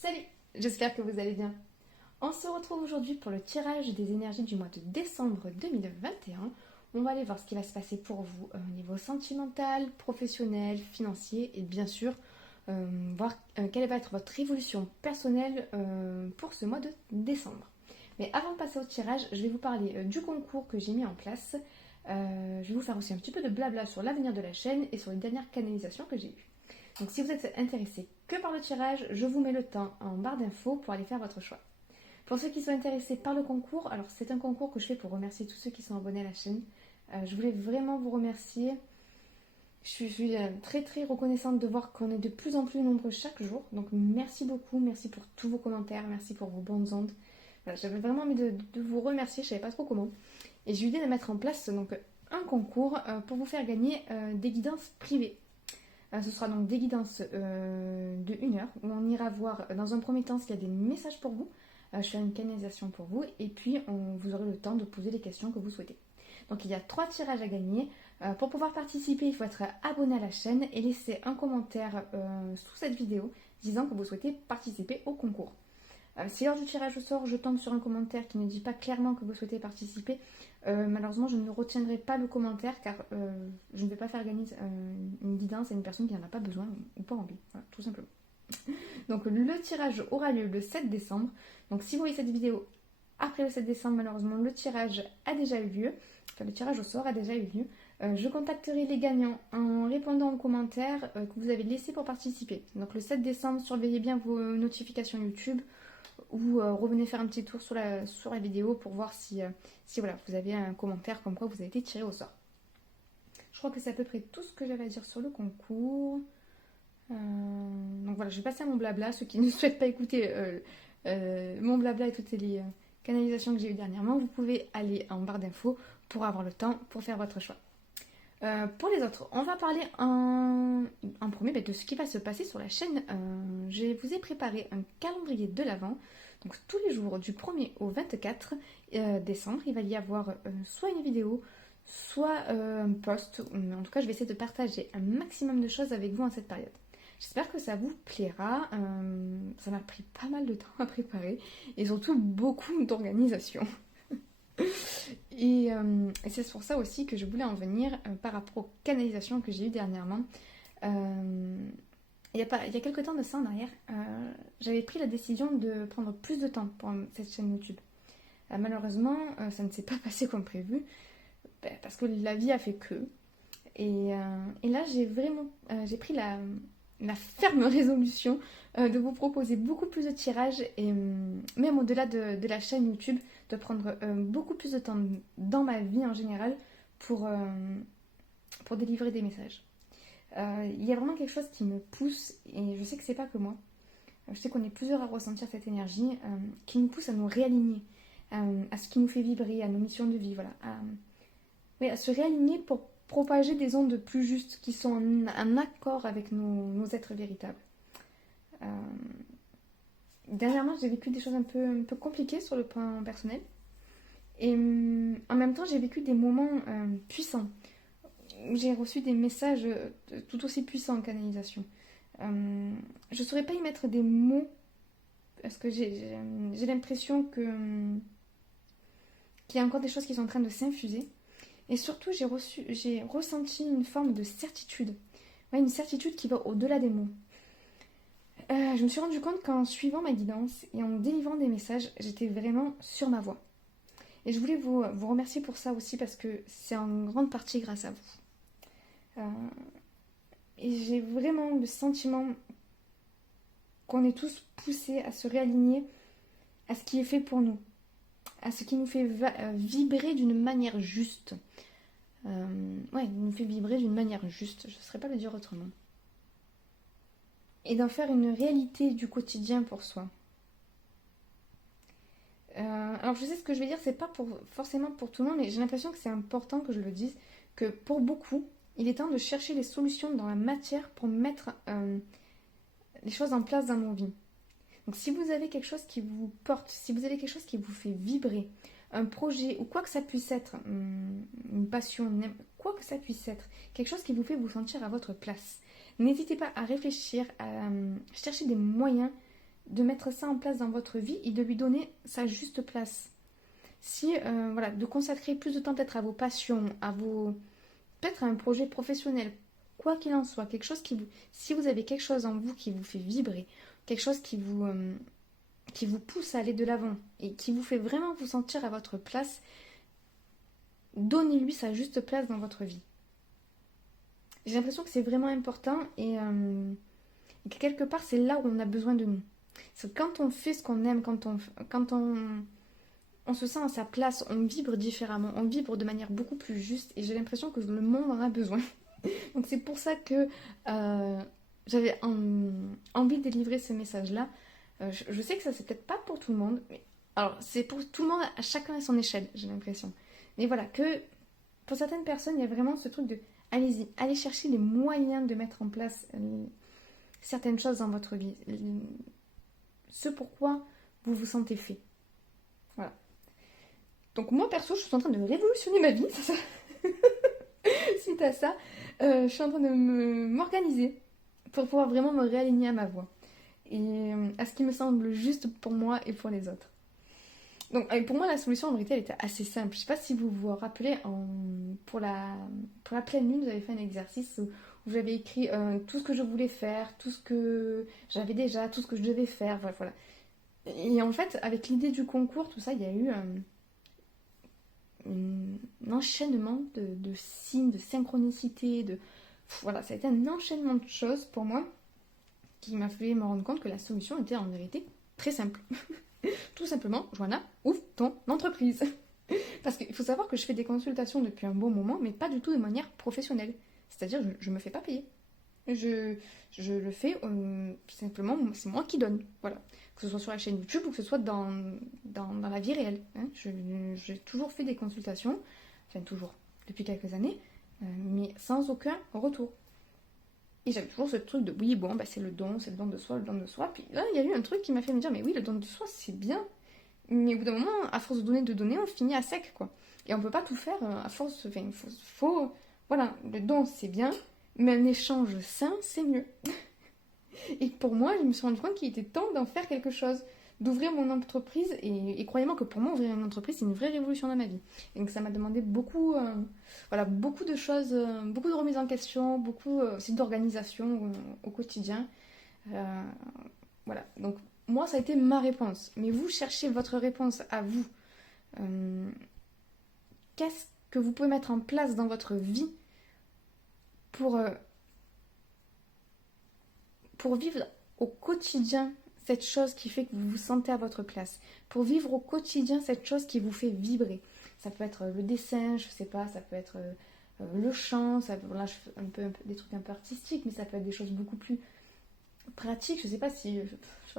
Salut, j'espère que vous allez bien. On se retrouve aujourd'hui pour le tirage des énergies du mois de décembre 2021. On va aller voir ce qui va se passer pour vous au niveau sentimental, professionnel, financier et bien sûr voir quelle va être votre évolution personnelle pour ce mois de décembre. Mais avant de passer au tirage, je vais vous parler du concours que j'ai mis en place. Je vais vous faire aussi un petit peu de blabla sur l'avenir de la chaîne et sur les dernières canalisations que j'ai eues. Donc si vous êtes intéressé que par le tirage, je vous mets le temps en barre d'infos pour aller faire votre choix. Pour ceux qui sont intéressés par le concours, alors c'est un concours que je fais pour remercier tous ceux qui sont abonnés à la chaîne. Je voulais vraiment vous remercier. Je suis très très reconnaissante de voir qu'on est de plus en plus nombreux chaque jour. Donc merci beaucoup, merci pour tous vos commentaires, merci pour vos bonnes ondes. Voilà, j'avais vraiment envie de vous remercier, je ne savais pas trop comment. Et j'ai eu l'idée de mettre en place donc, un concours pour vous faire gagner des guidances privées. Ce sera donc des guidances de 1 heure où on ira voir dans un premier temps s'il y a des messages pour vous. Je ferai une canalisation pour vous et puis vous aurez le temps de poser les questions que vous souhaitez. Donc il y a 3 tirages à gagner. Pour pouvoir participer, il faut être abonné à la chaîne et laisser un commentaire sous cette vidéo disant que vous souhaitez participer au concours. Si lors du tirage au sort, je tombe sur un commentaire qui ne dit pas clairement que vous souhaitez participer, malheureusement, je ne retiendrai pas le commentaire car je ne vais pas faire gagner une guidance à une personne qui n'en a pas besoin ou pas envie. Voilà, tout simplement. Donc le tirage aura lieu le 7 décembre. Donc si vous voyez cette vidéo après le 7 décembre, malheureusement, le tirage a déjà eu lieu. Enfin, le tirage au sort a déjà eu lieu. Je contacterai les gagnants en répondant aux commentaires que vous avez laissés pour participer. Donc le 7 décembre, surveillez bien vos notifications YouTube ou revenez faire un petit tour sur la vidéo pour voir si voilà, vous avez un commentaire comme quoi vous avez été tiré au sort. Je crois que c'est à peu près tout ce que j'avais à dire sur le concours. Donc voilà, je vais passer à mon blabla. Ceux qui ne souhaitent pas écouter mon blabla et toutes les canalisations que j'ai eues dernièrement, vous pouvez aller en barre d'infos pour avoir le temps pour faire votre choix. Pour les autres, on va parler en premier de ce qui va se passer sur la chaîne. Je vous ai préparé un calendrier de l'Avent. Donc tous les jours du 1er au 24 décembre, il va y avoir soit une vidéo, soit un post. En tout cas, je vais essayer de partager un maximum de choses avec vous en cette période. J'espère que ça vous plaira. Ça m'a pris pas mal de temps à préparer et surtout beaucoup d'organisation. Et c'est pour ça aussi que je voulais en venir par rapport aux canalisations que j'ai eues dernièrement. Il y a quelques temps de ça en arrière, j'avais pris la décision de prendre plus de temps pour cette chaîne YouTube. Malheureusement, ça ne s'est pas passé comme prévu, parce que la vie a fait que. Et là, j'ai pris la ferme résolution de vous proposer beaucoup plus de tirages et même au-delà de la chaîne YouTube, de prendre beaucoup plus de temps dans ma vie en général pour délivrer des messages. Il y a vraiment quelque chose qui me pousse et je sais que c'est pas que moi. Je sais qu'on est plusieurs à ressentir cette énergie qui nous pousse à nous réaligner à ce qui nous fait vibrer, à nos missions de vie, voilà, à se réaligner pour propager des ondes plus justes qui sont en accord avec nos êtres véritables. Dernièrement, j'ai vécu des choses un peu compliquées sur le plan personnel. Et en même temps, j'ai vécu des moments puissants. J'ai reçu des messages tout aussi puissants en canalisation. Je ne saurais pas y mettre des mots parce que j'ai l'impression qu'il y a encore des choses qui sont en train de s'infuser. Et surtout, j'ai ressenti une forme de certitude. Ouais, une certitude qui va au-delà des mots. Je me suis rendu compte qu'en suivant ma guidance et en délivrant des messages, j'étais vraiment sur ma voie. Et je voulais vous remercier pour ça aussi parce que c'est en grande partie grâce à vous. Et j'ai vraiment le sentiment qu'on est tous poussés à se réaligner à ce qui est fait pour nous, à ce qui nous fait vibrer d'une manière juste. Nous fait vibrer d'une manière juste, je ne saurais pas le dire autrement. Et d'en faire une réalité du quotidien pour soi. Alors je sais ce que je vais dire, c'est pas forcément pour tout le monde, mais j'ai l'impression que c'est important que je le dise, que pour beaucoup, il est temps de chercher les solutions dans la matière pour mettre les choses en place dans nos vies. Donc si vous avez quelque chose qui vous porte, si vous avez quelque chose qui vous fait vibrer, un projet ou quoi que ça puisse être, une passion, quoi que ça puisse être, quelque chose qui vous fait vous sentir à votre place, n'hésitez pas à réfléchir, à chercher des moyens de mettre ça en place dans votre vie et de lui donner sa juste place. Si, voilà, de consacrer plus de temps peut-être à vos passions, peut-être à un projet professionnel, quoi qu'il en soit, quelque chose si vous avez quelque chose en vous qui vous fait vibrer, quelque chose qui vous pousse à aller de l'avant et qui vous fait vraiment vous sentir à votre place, donnez-lui sa juste place dans votre vie. J'ai l'impression que c'est vraiment important et que quelque part c'est là où on a besoin de nous. C'est quand on fait ce qu'on aime, quand on se sent à sa place, on vibre différemment, on vibre de manière beaucoup plus juste et j'ai l'impression que le monde en a besoin. Donc c'est pour ça que j'avais envie de délivrer ce message-là. Je sais que ça c'est peut-être pas pour tout le monde, mais alors c'est pour tout le monde à chacun à son échelle, j'ai l'impression. Mais voilà, que pour certaines personnes, il y a vraiment ce truc de allez-y, allez chercher les moyens de mettre en place certaines choses dans votre vie. Ce pourquoi vous vous sentez fait. Voilà. Donc moi perso, je suis en train de révolutionner ma vie, c'est ça. Suite à ça, je suis en train de m'organiser pour pouvoir vraiment me réaligner à ma voix et à ce qui me semble juste pour moi et pour les autres. Donc pour moi la solution en vérité elle était assez simple. Je sais pas si vous vous rappelez pour la pleine lune, vous avez fait un exercice où vous avez écrit tout ce que je voulais faire, tout ce que j'avais déjà, tout ce que je devais faire, voilà. Et en fait avec l'idée du concours, tout ça, il y a eu un enchaînement de signes, de synchronicité, voilà, ça a été un enchaînement de choses pour moi qui m'a fait me rendre compte que la solution était en vérité très simple. Tout simplement, Joanna, ouvre ton entreprise. Parce qu'il faut savoir que je fais des consultations depuis un bon moment, mais pas du tout de manière professionnelle. C'est-à-dire, je ne me fais pas payer. Je le fais simplement, c'est moi qui donne. Voilà. Que ce soit sur la chaîne YouTube ou que ce soit dans la vie réelle. Hein. J'ai toujours fait des consultations, enfin toujours, depuis quelques années, mais sans aucun retour. Et j'avais toujours ce truc de oui, bon, bah, c'est le don de soi, le don de soi. Puis là, il y a eu un truc qui m'a fait me dire, mais oui, le don de soi, c'est bien. Mais au bout d'un moment, à force de donner, on finit à sec, quoi. Et on peut pas tout faire à force. Enfin, voilà, le don, c'est bien, mais un échange sain, c'est mieux. Et pour moi, je me suis rendu compte qu'il était temps d'en faire quelque chose, d'ouvrir mon entreprise. Et croyez-moi que pour moi, ouvrir une entreprise, c'est une vraie révolution dans ma vie. Et donc ça m'a demandé beaucoup, beaucoup de choses, beaucoup de remises en question, beaucoup aussi d'organisation au quotidien. Voilà, donc moi, ça a été ma réponse. Mais vous cherchez votre réponse à vous. Qu'est-ce que vous pouvez mettre en place dans votre vie pour vivre au quotidien cette chose qui fait que vous vous sentez à votre place, pour vivre au quotidien cette chose qui vous fait vibrer. Ça peut être le dessin, je sais pas, ça peut être le chant, là je fais un peu des trucs un peu artistiques, mais ça peut être des choses beaucoup plus pratiques. Je sais pas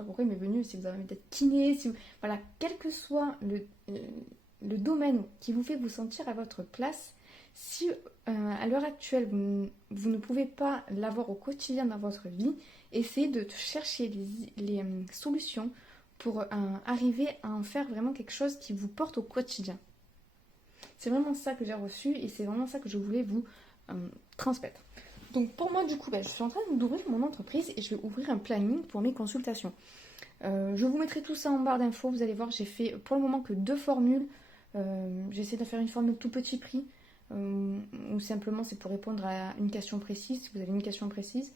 pourquoi il m'est venu, si vous avez envie d'être kiné, voilà, quel que soit le domaine qui vous fait vous sentir à votre place. Si à l'heure actuelle vous ne pouvez pas l'avoir au quotidien dans votre vie, essayez de chercher les solutions pour arriver à en faire vraiment quelque chose qui vous porte au quotidien. C'est vraiment ça que j'ai reçu et c'est vraiment ça que je voulais vous transmettre. Donc pour moi du coup, je suis en train d'ouvrir mon entreprise et je vais ouvrir un planning pour mes consultations. Je vous mettrai tout ça en barre d'infos, vous allez voir, j'ai fait pour le moment que 2 formules. J'ai essayé de faire une formule tout petit prix. Ou simplement c'est pour répondre à une question précise, si vous avez une question précise.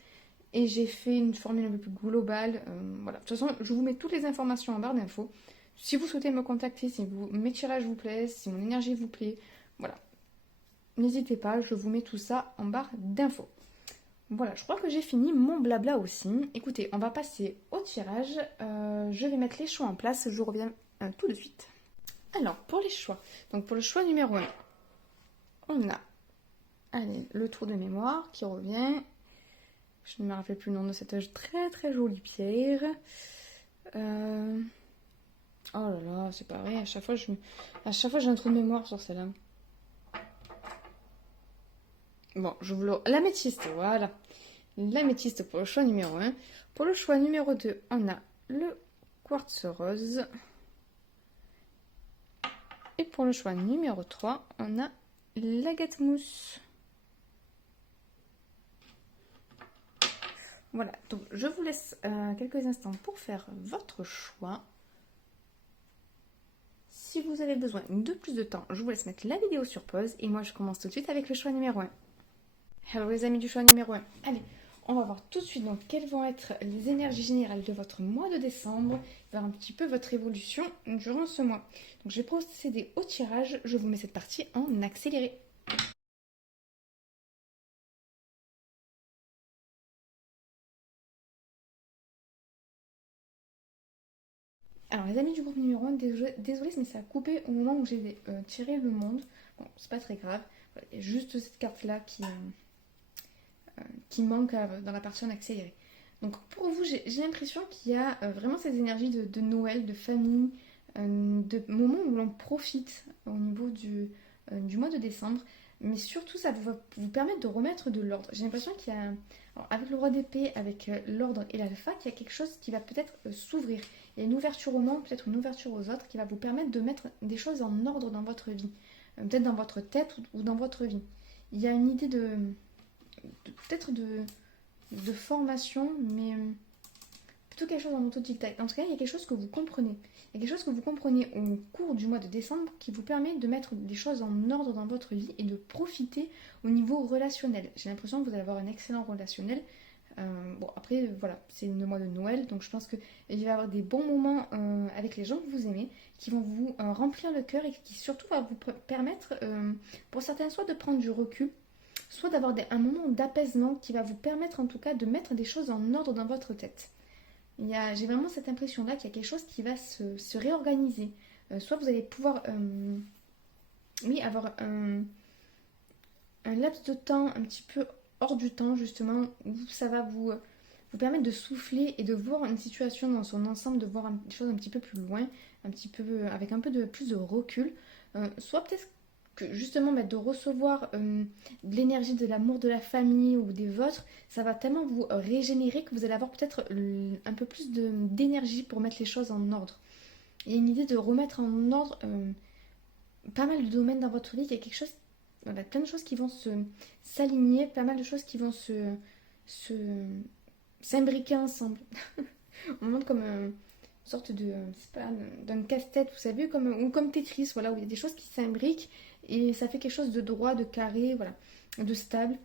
Et j'ai fait une formule un peu plus globale. Voilà. De toute façon, je vous mets toutes les informations en barre d'infos. Si vous souhaitez me contacter, si mes tirages vous plaisent, si mon énergie vous plaît, voilà. N'hésitez pas, je vous mets tout ça en barre d'infos. Voilà, je crois que j'ai fini mon blabla aussi. Écoutez, on va passer au tirage. Je vais mettre les choix en place, je reviens tout de suite. Alors, pour les choix. Donc pour le choix numéro 1. On a le trou de mémoire qui revient. Je ne me rappelle plus le nom de cette très très jolie pierre. Oh là là, c'est pareil. À chaque fois, j'ai un trou de mémoire sur celle-là. Bon, l'améthyste, voilà. L'améthyste pour le choix numéro 1. Pour le choix numéro 2, on a le quartz rose. Et pour le choix numéro 3, on a l'agate mousse. Voilà, donc je vous laisse quelques instants pour faire votre choix. Si vous avez besoin de plus de temps, je vous laisse mettre la vidéo sur pause et moi je commence tout de suite avec le choix numéro 1. Hello les amis du choix numéro 1. Allez, on va voir tout de suite donc quelles vont être les énergies générales de votre mois de décembre, voir un petit peu votre évolution durant ce mois. Donc je vais procéder au tirage, je vous mets cette partie en accéléré. Alors les amis du groupe numéro 1, désolé mais ça a coupé au moment où j'ai tiré le monde. Bon, c'est pas très grave, voilà, il y a juste cette carte là qui manque dans la partie en accéléré. Donc pour vous, j'ai l'impression qu'il y a vraiment ces énergies de Noël, de famille, de moments où l'on profite au niveau du mois de décembre. Mais surtout, ça va vous permettre de remettre de l'ordre. J'ai l'impression qu'il y a, alors, avec le roi d'épée, avec l'ordre et l'alpha, qu'il y a quelque chose qui va peut-être s'ouvrir. Il y a une ouverture au monde, peut-être une ouverture aux autres, qui va vous permettre de mettre des choses en ordre dans votre vie. Peut-être dans votre tête ou dans votre vie. Il y a une idée peut-être de formation, mais plutôt quelque chose en autodidacte. En tout cas, il y a quelque chose que vous comprenez. Il y a quelque chose que vous comprenez au cours du mois de décembre qui vous permet de mettre des choses en ordre dans votre vie et de profiter au niveau relationnel. J'ai l'impression que vous allez avoir un excellent relationnel. Bon, après, voilà, c'est le mois de Noël, donc je pense qu'il va y avoir des bons moments avec les gens que vous aimez, qui vont vous remplir le cœur et qui surtout va vous permettre, pour certaines, soit de prendre du recul, soit d'avoir un moment d'apaisement qui va vous permettre en tout cas de mettre des choses en ordre dans votre tête. J'ai vraiment cette impression-là qu'il y a quelque chose qui va se réorganiser. Soit vous allez pouvoir oui, avoir un laps de temps un petit peu hors du temps justement où ça va vous permettre de souffler et de voir une situation dans son ensemble, de voir des choses un petit peu plus loin, un petit peu avec un peu plus de recul. Soit peut-être que justement de recevoir de l'énergie, de l'amour de la famille ou des vôtres, ça va tellement vous régénérer que vous allez avoir peut-être un peu plus d'énergie pour mettre les choses en ordre. Il y a une idée de remettre en ordre pas mal de domaines dans votre vie. Il y a quelque chose, voilà, plein de choses qui vont s'aligner, pas mal de choses qui vont se s'imbriquer ensemble. On montre comme une sorte de, c'est pas, d'un casse-tête, vous savez, ou comme Tetris, voilà, où il y a des choses qui s'imbriquent et ça fait quelque chose de droit, de carré, voilà, de stable.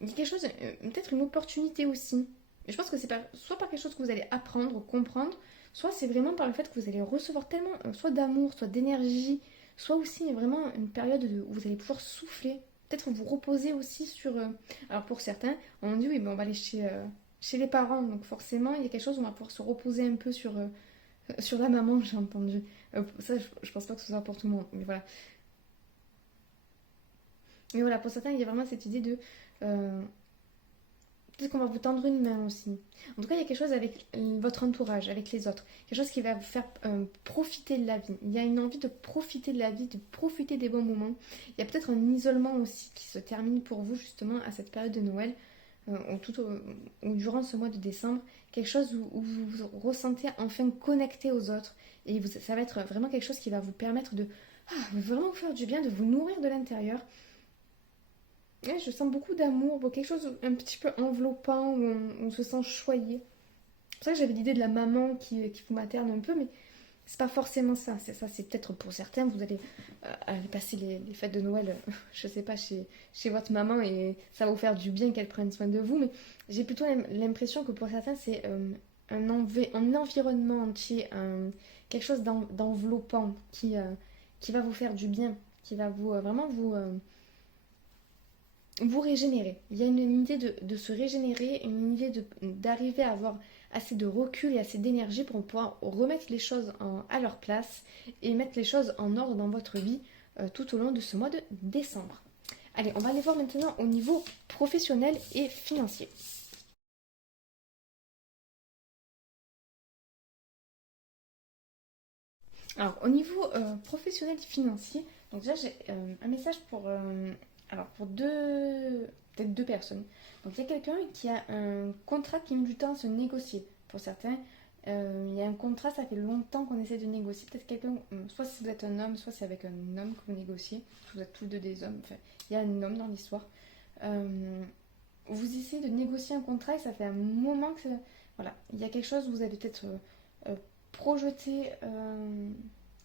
Il y a quelque chose, peut-être une opportunité aussi. Et je pense que c'est soit par quelque chose que vous allez apprendre, comprendre, soit c'est vraiment par le fait que vous allez recevoir tellement, soit d'amour, soit d'énergie, soit aussi vraiment une période où vous allez pouvoir souffler. Peut-être vous reposer aussi sur. Alors pour certains, on dit oui, mais on va aller chez les parents, donc forcément il y a quelque chose où on va pouvoir se reposer un peu sur la maman, j'ai entendu. Ça, je pense pas que ce soit pour tout le monde, mais voilà. Mais voilà, pour certains, il y a vraiment cette idée de. euh, Peut-être qu'on va vous tendre une main aussi. En tout cas, il y a quelque chose avec votre entourage, avec les autres. Quelque chose qui va vous faire profiter de la vie. Il y a une envie de profiter de la vie, de profiter des bons moments. Il y a peut-être un isolement aussi qui se termine pour vous justement à cette période de Noël, ou durant ce mois de décembre. Quelque chose où vous vous ressentez enfin connecté aux autres. Et ça va être vraiment quelque chose qui va vous permettre de vraiment vous faire du bien, de vous nourrir de l'intérieur. Ouais, je sens beaucoup d'amour, bon, quelque chose un petit peu enveloppant où on se sent choyé. C'est pour ça que j'avais l'idée de la maman qui vous materne un peu, mais c'est pas forcément ça. C'est ça, c'est peut-être pour certains, vous allez aller passer les fêtes de Noël, je sais pas, chez votre maman et ça va vous faire du bien qu'elle prenne soin de vous, mais j'ai plutôt l'impression que pour certains, c'est un environnement entier, quelque chose d'enveloppant qui va vous faire du bien, qui va vraiment vous régénérer. Il y a une idée de se régénérer, une idée d'arriver à avoir assez de recul et assez d'énergie pour pouvoir remettre les choses à leur place et mettre les choses en ordre dans votre vie tout au long de ce mois de décembre. Allez, on va aller voir maintenant au niveau professionnel et financier. Alors, au niveau professionnel et financier, donc déjà j'ai un message pour peut-être deux personnes. Donc, il y a quelqu'un qui a un contrat qui met du temps à se négocier. Pour certains, il y a un contrat, ça fait longtemps qu'on essaie de négocier. Peut-être quelqu'un, soit si vous êtes un homme, soit c'est avec un homme que vous négociez. Vous êtes tous deux des hommes. Enfin, il y a un homme dans l'histoire. Euh, vous essayez de négocier un contrat et ça fait un moment que... Voilà, il y a quelque chose, vous avez peut-être projeté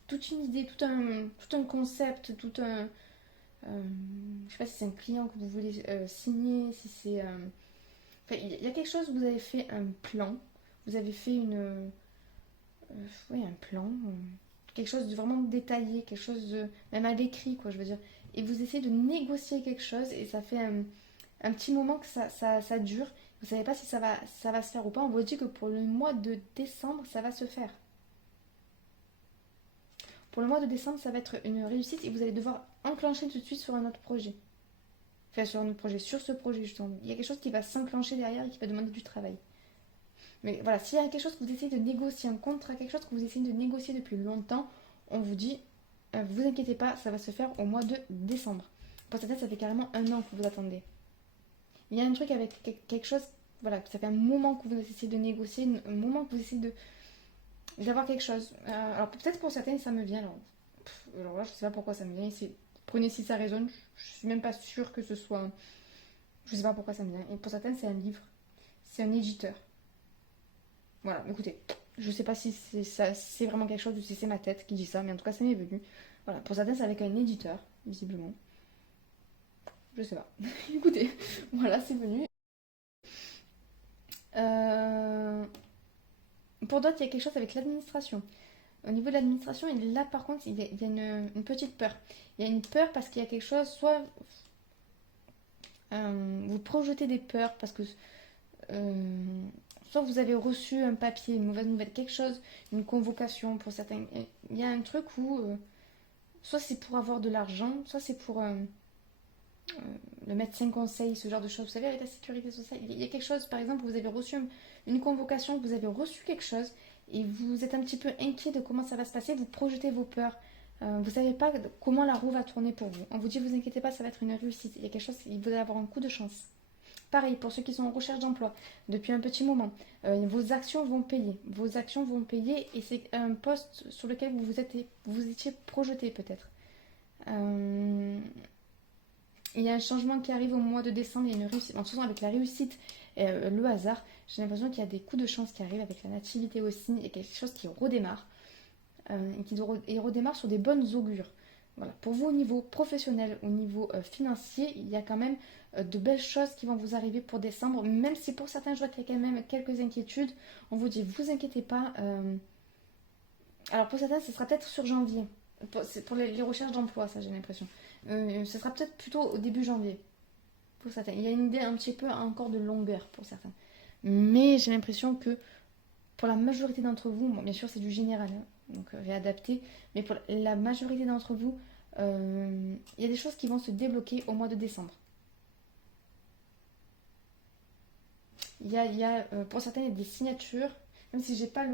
toute une idée, tout un concept, je sais pas si c'est un client que vous voulez signer, si c'est... enfin, il y a quelque chose, vous avez fait un plan, vous avez fait oui, un plan, quelque chose de vraiment détaillé, quelque chose de... même à l'écrit, quoi, je veux dire. Et vous essayez de négocier quelque chose et ça fait un petit moment que ça dure. Vous ne savez pas si ça va se faire ou pas. On vous dit que pour le mois de décembre, ça va se faire. Pour le mois de décembre, ça va être une réussite et vous allez devoir enclencher tout de suite sur un autre projet. Enfin, sur un autre projet, sur ce projet justement. Il y a quelque chose qui va s'enclencher derrière et qui va demander du travail. Mais voilà, s'il y a quelque chose que vous essayez de négocier, un contrat, quelque chose que vous essayez de négocier depuis longtemps, on vous dit, vous inquiétez pas, ça va se faire au mois de décembre. Pour certains, ça fait carrément un an que vous attendez. Il y a un truc avec quelque chose, voilà, ça fait un moment que vous essayez de négocier, un moment que vous essayez d'avoir quelque chose. Alors peut-être pour certains, ça me vient. Alors là, je sais pas pourquoi ça me vient. Prenez si ça résonne. Je suis même pas sûre que ce soit. Je sais pas pourquoi ça me vient. Et pour certains, c'est un livre. C'est un éditeur. Voilà, écoutez, je sais pas si c'est ça, si c'est vraiment quelque chose ou si c'est ma tête qui dit ça, mais en tout cas, ça m'est venu. Voilà, pour certains, c'est avec un éditeur, visiblement. Je sais pas. Écoutez, voilà, c'est venu. Euh, Pour d'autres, il y a quelque chose avec l'administration. Au niveau de l'administration, et là par contre, il y a une petite peur. Il y a une peur parce qu'il y a quelque chose, soit vous projetez des peurs parce que euh, soit vous avez reçu un papier, une mauvaise nouvelle, quelque chose, une convocation pour certains. Il y a un truc où soit c'est pour avoir de l'argent, soit c'est pour le médecin conseil, ce genre de choses. Vous savez, avec la sécurité sociale, il y a quelque chose, par exemple, vous avez reçu une convocation, vous avez reçu quelque chose et vous êtes un petit peu inquiet de comment ça va se passer, vous projetez vos peurs. Vous ne savez pas comment la roue va tourner pour vous. On vous dit, vous inquiétez pas, ça va être une réussite. Il y a quelque chose, vous allez avoir un coup de chance. Pareil, pour ceux qui sont en recherche d'emploi, depuis un petit moment, vos actions vont payer. Vos actions vont payer et c'est un poste sur lequel vous étiez projeté peut-être. Euh, il y a un changement qui arrive au mois de décembre, il y a une réussite. En faisant avec la réussite et le hasard, j'ai l'impression qu'il y a des coups de chance qui arrivent avec la nativité aussi. Il y a quelque chose qui redémarre et redémarre sur des bonnes augures. Voilà. Pour vous, au niveau professionnel, au niveau financier, il y a quand même de belles choses qui vont vous arriver pour décembre, même si pour certains, je vois qu'il y a quand même quelques inquiétudes. On vous dit, vous inquiétez pas. Alors pour certains, ce sera peut-être sur janvier. C'est pour les recherches d'emploi, ça j'ai l'impression. Ce sera peut-être plutôt au début janvier pour certains. Il y a une idée un petit peu encore de longueur pour certains. Mais j'ai l'impression que pour la majorité d'entre vous, bon, bien sûr c'est du général, hein, donc réadapté, mais pour la majorité d'entre vous, il y a des choses qui vont se débloquer au mois de décembre. Pour certains, il y a des signatures, même si j'ai pas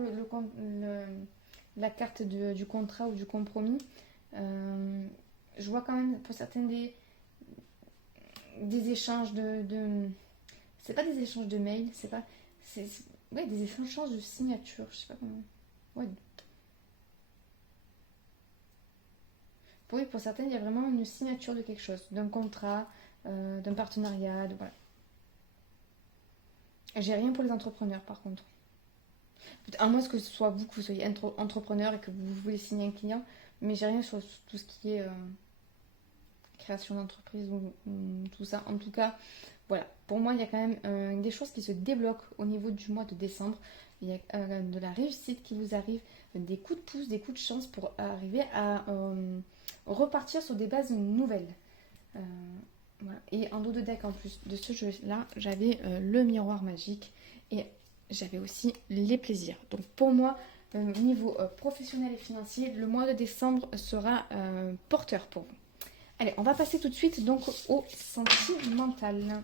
la carte du contrat ou du compromis, euh, je vois quand même pour certains des échanges c'est pas des échanges de mails, c'est pas. Ouais, des échanges de signatures, je sais pas comment. Ouais. Oui, pour certains, il y a vraiment une signature de quelque chose, d'un contrat, d'un partenariat, voilà. J'ai rien pour les entrepreneurs par contre. À moins que ce soit vous, que vous soyez entrepreneur et que vous voulez signer un client, mais j'ai rien sur tout ce qui est création d'entreprise ou tout ça. En tout cas, voilà. Pour moi, il y a quand même des choses qui se débloquent au niveau du mois de décembre. Il y a de la réussite qui vous arrive, des coups de pouce, des coups de chance pour arriver à repartir sur des bases nouvelles. Euh, voilà. Et en dos de deck, en plus de ce jeu-là, j'avais le miroir magique et j'avais aussi les plaisirs. Donc pour moi, niveau professionnel et financier, le mois de décembre sera porteur pour vous. Allez, on va passer tout de suite donc au sentimental.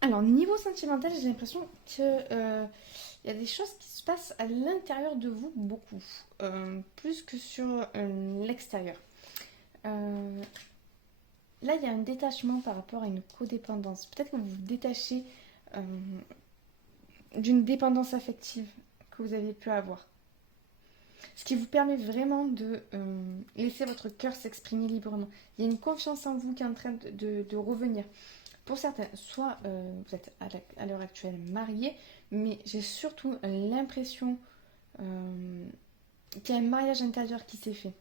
Alors, niveau sentimental, j'ai l'impression que il y a des choses qui se passent à l'intérieur de vous beaucoup, plus que sur l'extérieur. Euh, Là, il y a un détachement par rapport à une codépendance. Peut-être que vous vous détachez euh, d'une dépendance affective que vous aviez pu avoir. Ce qui vous permet vraiment de laisser votre cœur s'exprimer librement. Il y a une confiance en vous qui est en train de revenir. Pour certains, soit vous êtes à l'heure actuelle mariés, mais j'ai surtout l'impression qu'il y a un mariage intérieur qui s'est fait.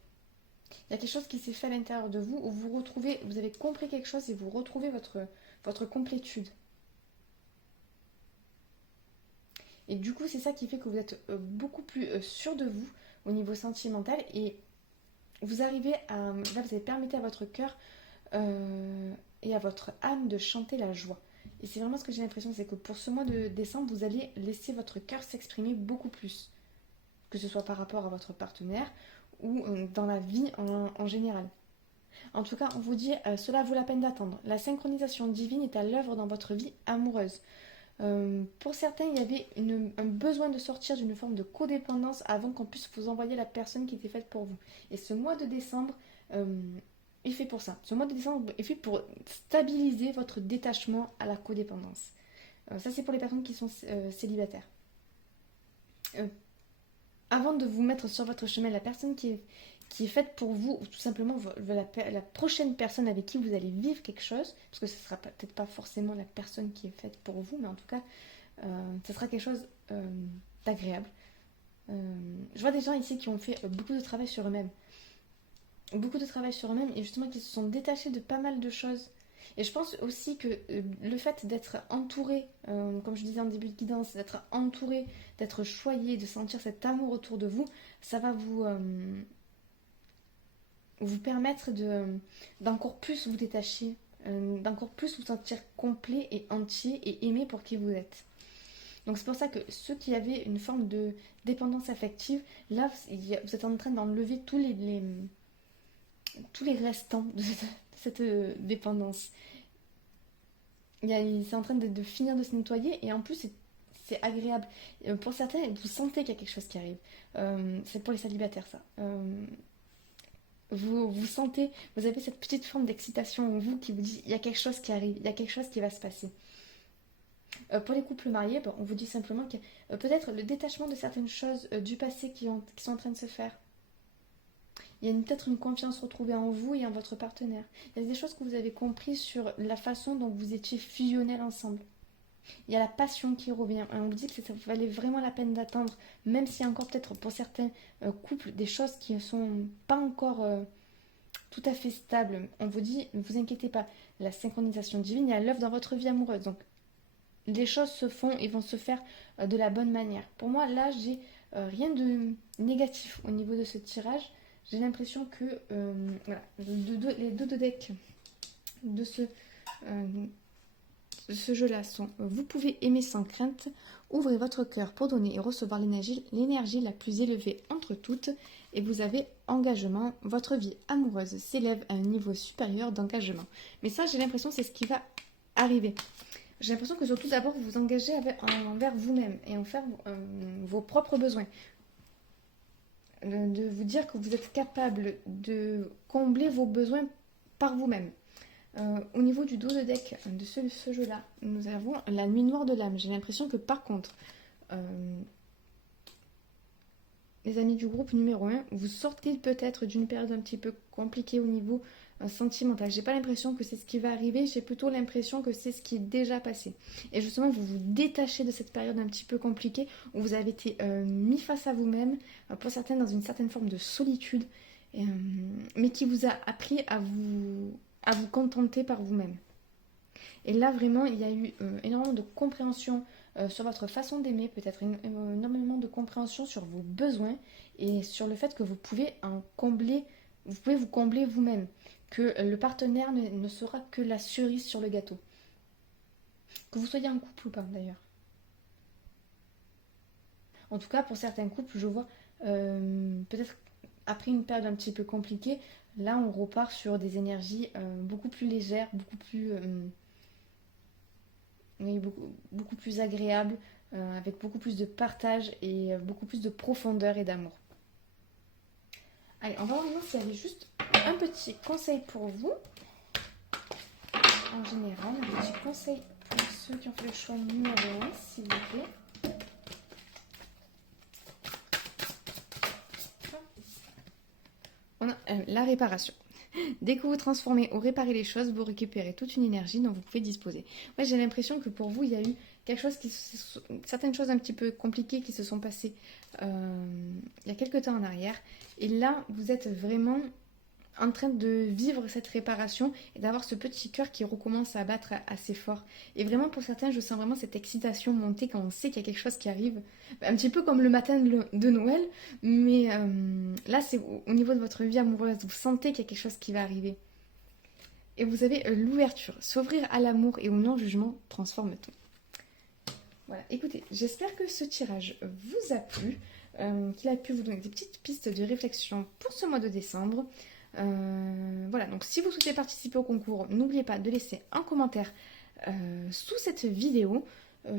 Il y a quelque chose qui s'est fait à l'intérieur de vous où vous retrouvez, vous avez compris quelque chose et vous retrouvez votre complétude. Et du coup, c'est ça qui fait que vous êtes beaucoup plus sûr de vous au niveau sentimental et vous arrivez à... Là, vous avez permis à votre cœur et à votre âme de chanter la joie. Et c'est vraiment ce que j'ai l'impression, c'est que pour ce mois de décembre, vous allez laisser votre cœur s'exprimer beaucoup plus. Que ce soit par rapport à votre partenaire ou dans la vie en général. En tout cas, on vous dit, cela vaut la peine d'attendre. La synchronisation divine est à l'œuvre dans votre vie amoureuse. Pour certains, il y avait un besoin de sortir d'une forme de codépendance avant qu'on puisse vous envoyer la personne qui était faite pour vous. Et ce mois de décembre est fait pour ça. Ce mois de décembre est fait pour stabiliser votre détachement à la codépendance. Ça, c'est pour les personnes qui sont célibataires. Avant de vous mettre sur votre chemin, la personne qui est faite pour vous, ou tout simplement la prochaine personne avec qui vous allez vivre quelque chose, parce que ce ne sera peut-être pas forcément la personne qui est faite pour vous, mais en tout cas, ce sera quelque chose d'agréable. Je vois des gens ici qui ont fait beaucoup de travail sur eux-mêmes. Beaucoup de travail sur eux-mêmes et justement qui se sont détachés de pas mal de choses. Et je pense aussi que le fait d'être entouré, comme je disais en début de guidance, d'être entouré, d'être choyé, de sentir cet amour autour de vous, ça va vous permettre d'encore plus vous détacher, d'encore plus vous sentir complet et entier et aimé pour qui vous êtes. Donc c'est pour ça que ceux qui avaient une forme de dépendance affective, là vous êtes en train d'enlever tous les restants de cette dépendance. C'est en train de finir de se nettoyer et en plus c'est agréable. Pour certains, vous sentez qu'il y a quelque chose qui arrive. C'est pour les célibataires ça. Vous sentez, vous avez cette petite forme d'excitation en vous qui vous dit il y a quelque chose qui arrive, il y a quelque chose qui va se passer. Pour les couples mariés, on vous dit simplement que peut-être le détachement de certaines choses du passé qui sont en train de se faire. Il y a peut-être une confiance retrouvée en vous et en votre partenaire. Il y a des choses que vous avez comprises sur la façon dont vous étiez fusionnels ensemble. Il y a la passion qui revient. On vous dit que ça valait vraiment la peine d'attendre, même s'il y a encore peut-être pour certains couples des choses qui ne sont pas encore tout à fait stables. On vous dit, ne vous inquiétez pas, la synchronisation divine est à l'œuvre dans votre vie amoureuse. Donc les choses se font et vont se faire de la bonne manière. Pour moi, là, j'ai rien de négatif au niveau de ce tirage. J'ai l'impression que voilà, les deux decks de ce jeu-là sont vous pouvez aimer sans crainte, ouvrez votre cœur pour donner et recevoir l'énergie la plus élevée entre toutes, et vous avez engagement, votre vie amoureuse s'élève à un niveau supérieur d'engagement. Mais ça, j'ai l'impression c'est ce qui va arriver. J'ai l'impression que surtout d'abord vous vous engagez envers vous-même et envers vos propres besoins. De vous dire que vous êtes capable de combler vos besoins par vous-même. Au niveau du dos de deck de ce jeu-là, nous avons la nuit noire de l'âme. J'ai l'impression que par contre, les amis du groupe numéro 1, vous sortez peut-être d'une période un petit peu compliquée au niveau sentimental. J'ai pas l'impression que c'est ce qui va arriver, j'ai plutôt l'impression que c'est ce qui est déjà passé. Et justement, vous vous détachez de cette période un petit peu compliquée où vous avez été mis face à vous-même, pour certains dans une certaine forme de solitude, mais qui vous a appris à vous contenter par vous-même. Et là, vraiment, il y a eu énormément de compréhension sur votre façon d'aimer, peut-être énormément de compréhension sur vos besoins et sur le fait que vous pouvez vous combler vous-même, que le partenaire ne sera que la cerise sur le gâteau. Que vous soyez en couple ou pas, d'ailleurs. En tout cas, pour certains couples, je vois, peut-être après une période un petit peu compliquée, là, on repart sur des énergies beaucoup plus légères, beaucoup plus agréables, avec beaucoup plus de partage et beaucoup plus de profondeur et d'amour. Allez, on va voir s'il y avait juste un petit conseil pour vous. En général, un petit conseil pour ceux qui ont fait le choix numéro 1, s'il vous plaît. On a la réparation. Dès que vous transformez ou réparez les choses, vous récupérez toute une énergie dont vous pouvez disposer. Ouais, j'ai l'impression que pour vous, il y a eu quelque chose certaines choses un petit peu compliquées qui se sont passées il y a quelques temps en arrière. Et là, vous êtes vraiment en train de vivre cette réparation et d'avoir ce petit cœur qui recommence à battre assez fort. Et vraiment, pour certains, je sens vraiment cette excitation monter quand on sait qu'il y a quelque chose qui arrive. Un petit peu comme le matin de Noël, mais là, c'est au niveau de votre vie amoureuse. Vous sentez qu'il y a quelque chose qui va arriver. Et vous avez l'ouverture. S'ouvrir à l'amour et au non-jugement transforme tout. Voilà, écoutez, j'espère que ce tirage vous a plu, qu'il a pu vous donner des petites pistes de réflexion pour ce mois de décembre. Voilà, donc si vous souhaitez participer au concours, n'oubliez pas de laisser un commentaire sous cette vidéo.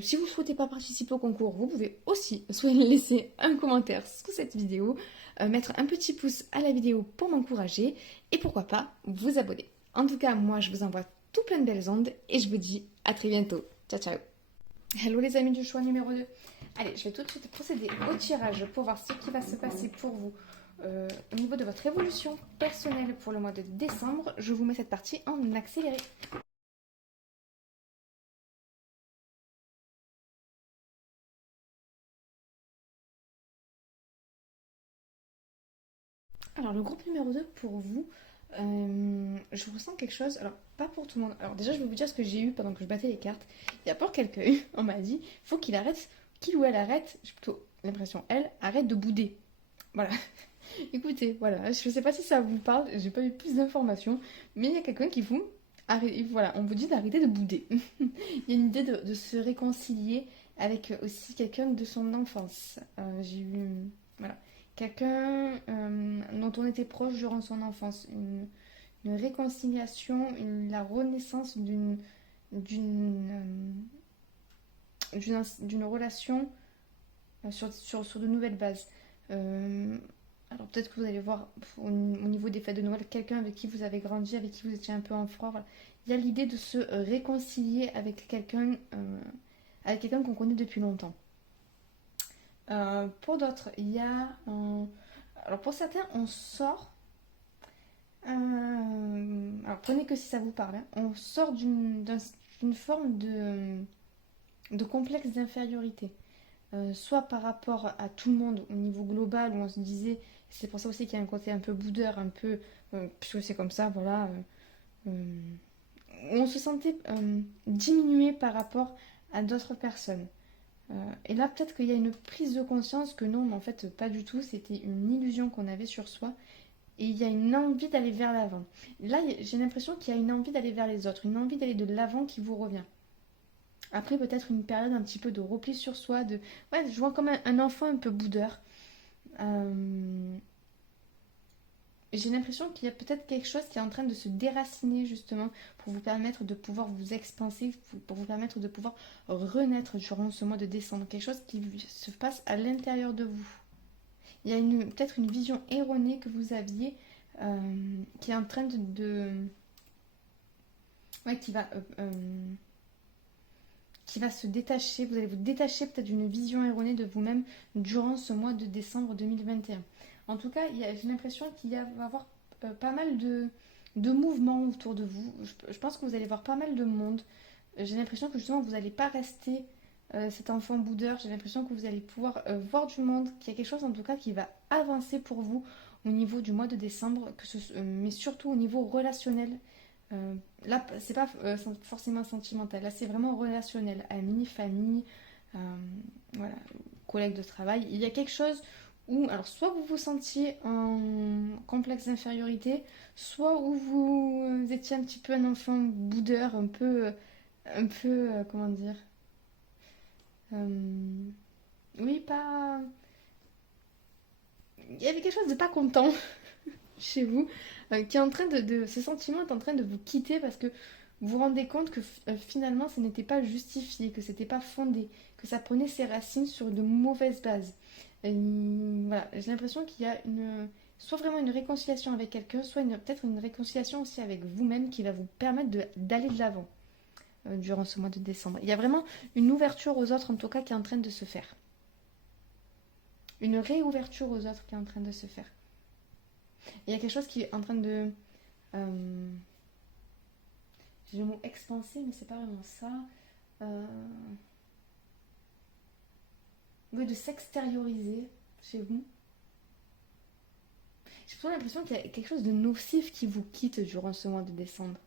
Si vous ne souhaitez pas participer au concours, vous pouvez aussi laisser un commentaire sous cette vidéo, mettre un petit pouce à la vidéo pour m'encourager et pourquoi pas vous abonner. En tout cas, moi je vous envoie tout plein de belles ondes et je vous dis à très bientôt. Ciao ciao. Hello les amis du choix numéro 2. Allez, je vais tout de suite procéder au tirage pour voir ce qui va se passer pour vous au niveau de votre évolution personnelle pour le mois de décembre. Je vous mets cette partie en accéléré. Alors le groupe numéro 2 pour vous, je ressens quelque chose, alors pas pour tout le monde. Alors déjà je vais vous dire ce que j'ai eu pendant que je battais les cartes. Il y a pas quelqu'un, on m'a dit, il faut qu'il arrête, qu'il ou elle arrête, j'ai plutôt l'impression elle, arrête de bouder. Voilà. Écoutez, voilà, je sais pas si ça vous parle, j'ai pas eu plus d'informations, mais il y a quelqu'un qui vous... Voilà, on vous dit d'arrêter de bouder. Il y a une idée de se réconcilier avec aussi quelqu'un de son enfance. J'ai eu... Voilà. Quelqu'un dont on était proche durant son enfance. Une réconciliation, la renaissance d'une relation sur de nouvelles bases. Alors peut-être que vous allez voir au niveau des fêtes de Noël quelqu'un avec qui vous avez grandi, avec qui vous étiez un peu en froid. Voilà. Il y a l'idée de se réconcilier avec quelqu'un qu'on connaît depuis longtemps. Pour d'autres, il y a... alors pour certains, on sort... alors prenez que si ça vous parle. Hein, on sort d'une forme de complexe d'infériorité. Soit par rapport à tout le monde au niveau global où on se disait, c'est pour ça aussi qu'il y a un côté un peu boudeur, un peu, puisque c'est comme ça, voilà, on se sentait diminué par rapport à d'autres personnes. Et là, peut-être qu'il y a une prise de conscience que non, mais en fait, pas du tout, c'était une illusion qu'on avait sur soi. Et il y a une envie d'aller vers l'avant. Là, j'ai l'impression qu'il y a une envie d'aller vers les autres, une envie d'aller de l'avant qui vous revient. Après, peut-être une période un petit peu de repli sur soi, de... Ouais, je vois comme un enfant un peu boudeur. J'ai l'impression qu'il y a peut-être quelque chose qui est en train de se déraciner justement pour vous permettre de pouvoir vous expanser, pour vous permettre de pouvoir renaître durant ce mois de décembre. Quelque chose qui se passe à l'intérieur de vous. Il y a peut-être une vision erronée que vous aviez qui est en train ouais, qui va se détacher. Vous allez vous détacher peut-être d'une vision erronée de vous-même durant ce mois de décembre 2021. En tout cas, j'ai l'impression qu'il va y avoir pas mal de mouvements autour de vous. Je pense que vous allez voir pas mal de monde. J'ai l'impression que justement vous n'allez pas rester cet enfant boudeur. J'ai l'impression que vous allez pouvoir voir du monde, qu'il y a quelque chose en tout cas qui va avancer pour vous au niveau du mois de décembre, mais surtout au niveau relationnel. Là, c'est pas forcément sentimental, là c'est vraiment relationnel, amis, famille, voilà, collègues de travail. Il y a quelque chose où, alors soit vous vous sentiez en complexe d'infériorité, soit où vous étiez un petit peu un enfant boudeur, comment dire, oui, pas, il y avait quelque chose de pas content chez vous, qui est en train ce sentiment est en train de vous quitter parce que vous vous rendez compte que finalement ce n'était pas justifié, que c'était pas fondé, que ça prenait ses racines sur de mauvaises bases. Et, voilà, j'ai l'impression qu'il y a soit vraiment une réconciliation avec quelqu'un, soit peut-être une réconciliation aussi avec vous-même qui va vous permettre d'aller de l'avant durant ce mois de décembre. Il y a vraiment une ouverture aux autres en tout cas qui est en train de se faire. Une réouverture aux autres qui est en train de se faire. Il y a quelque chose qui est en train de... j'ai le mot expanser, mais c'est pas vraiment ça. Euh, oui, de s'extérioriser chez vous. J'ai toujours l'impression qu'il y a quelque chose de nocif qui vous quitte durant ce mois de décembre.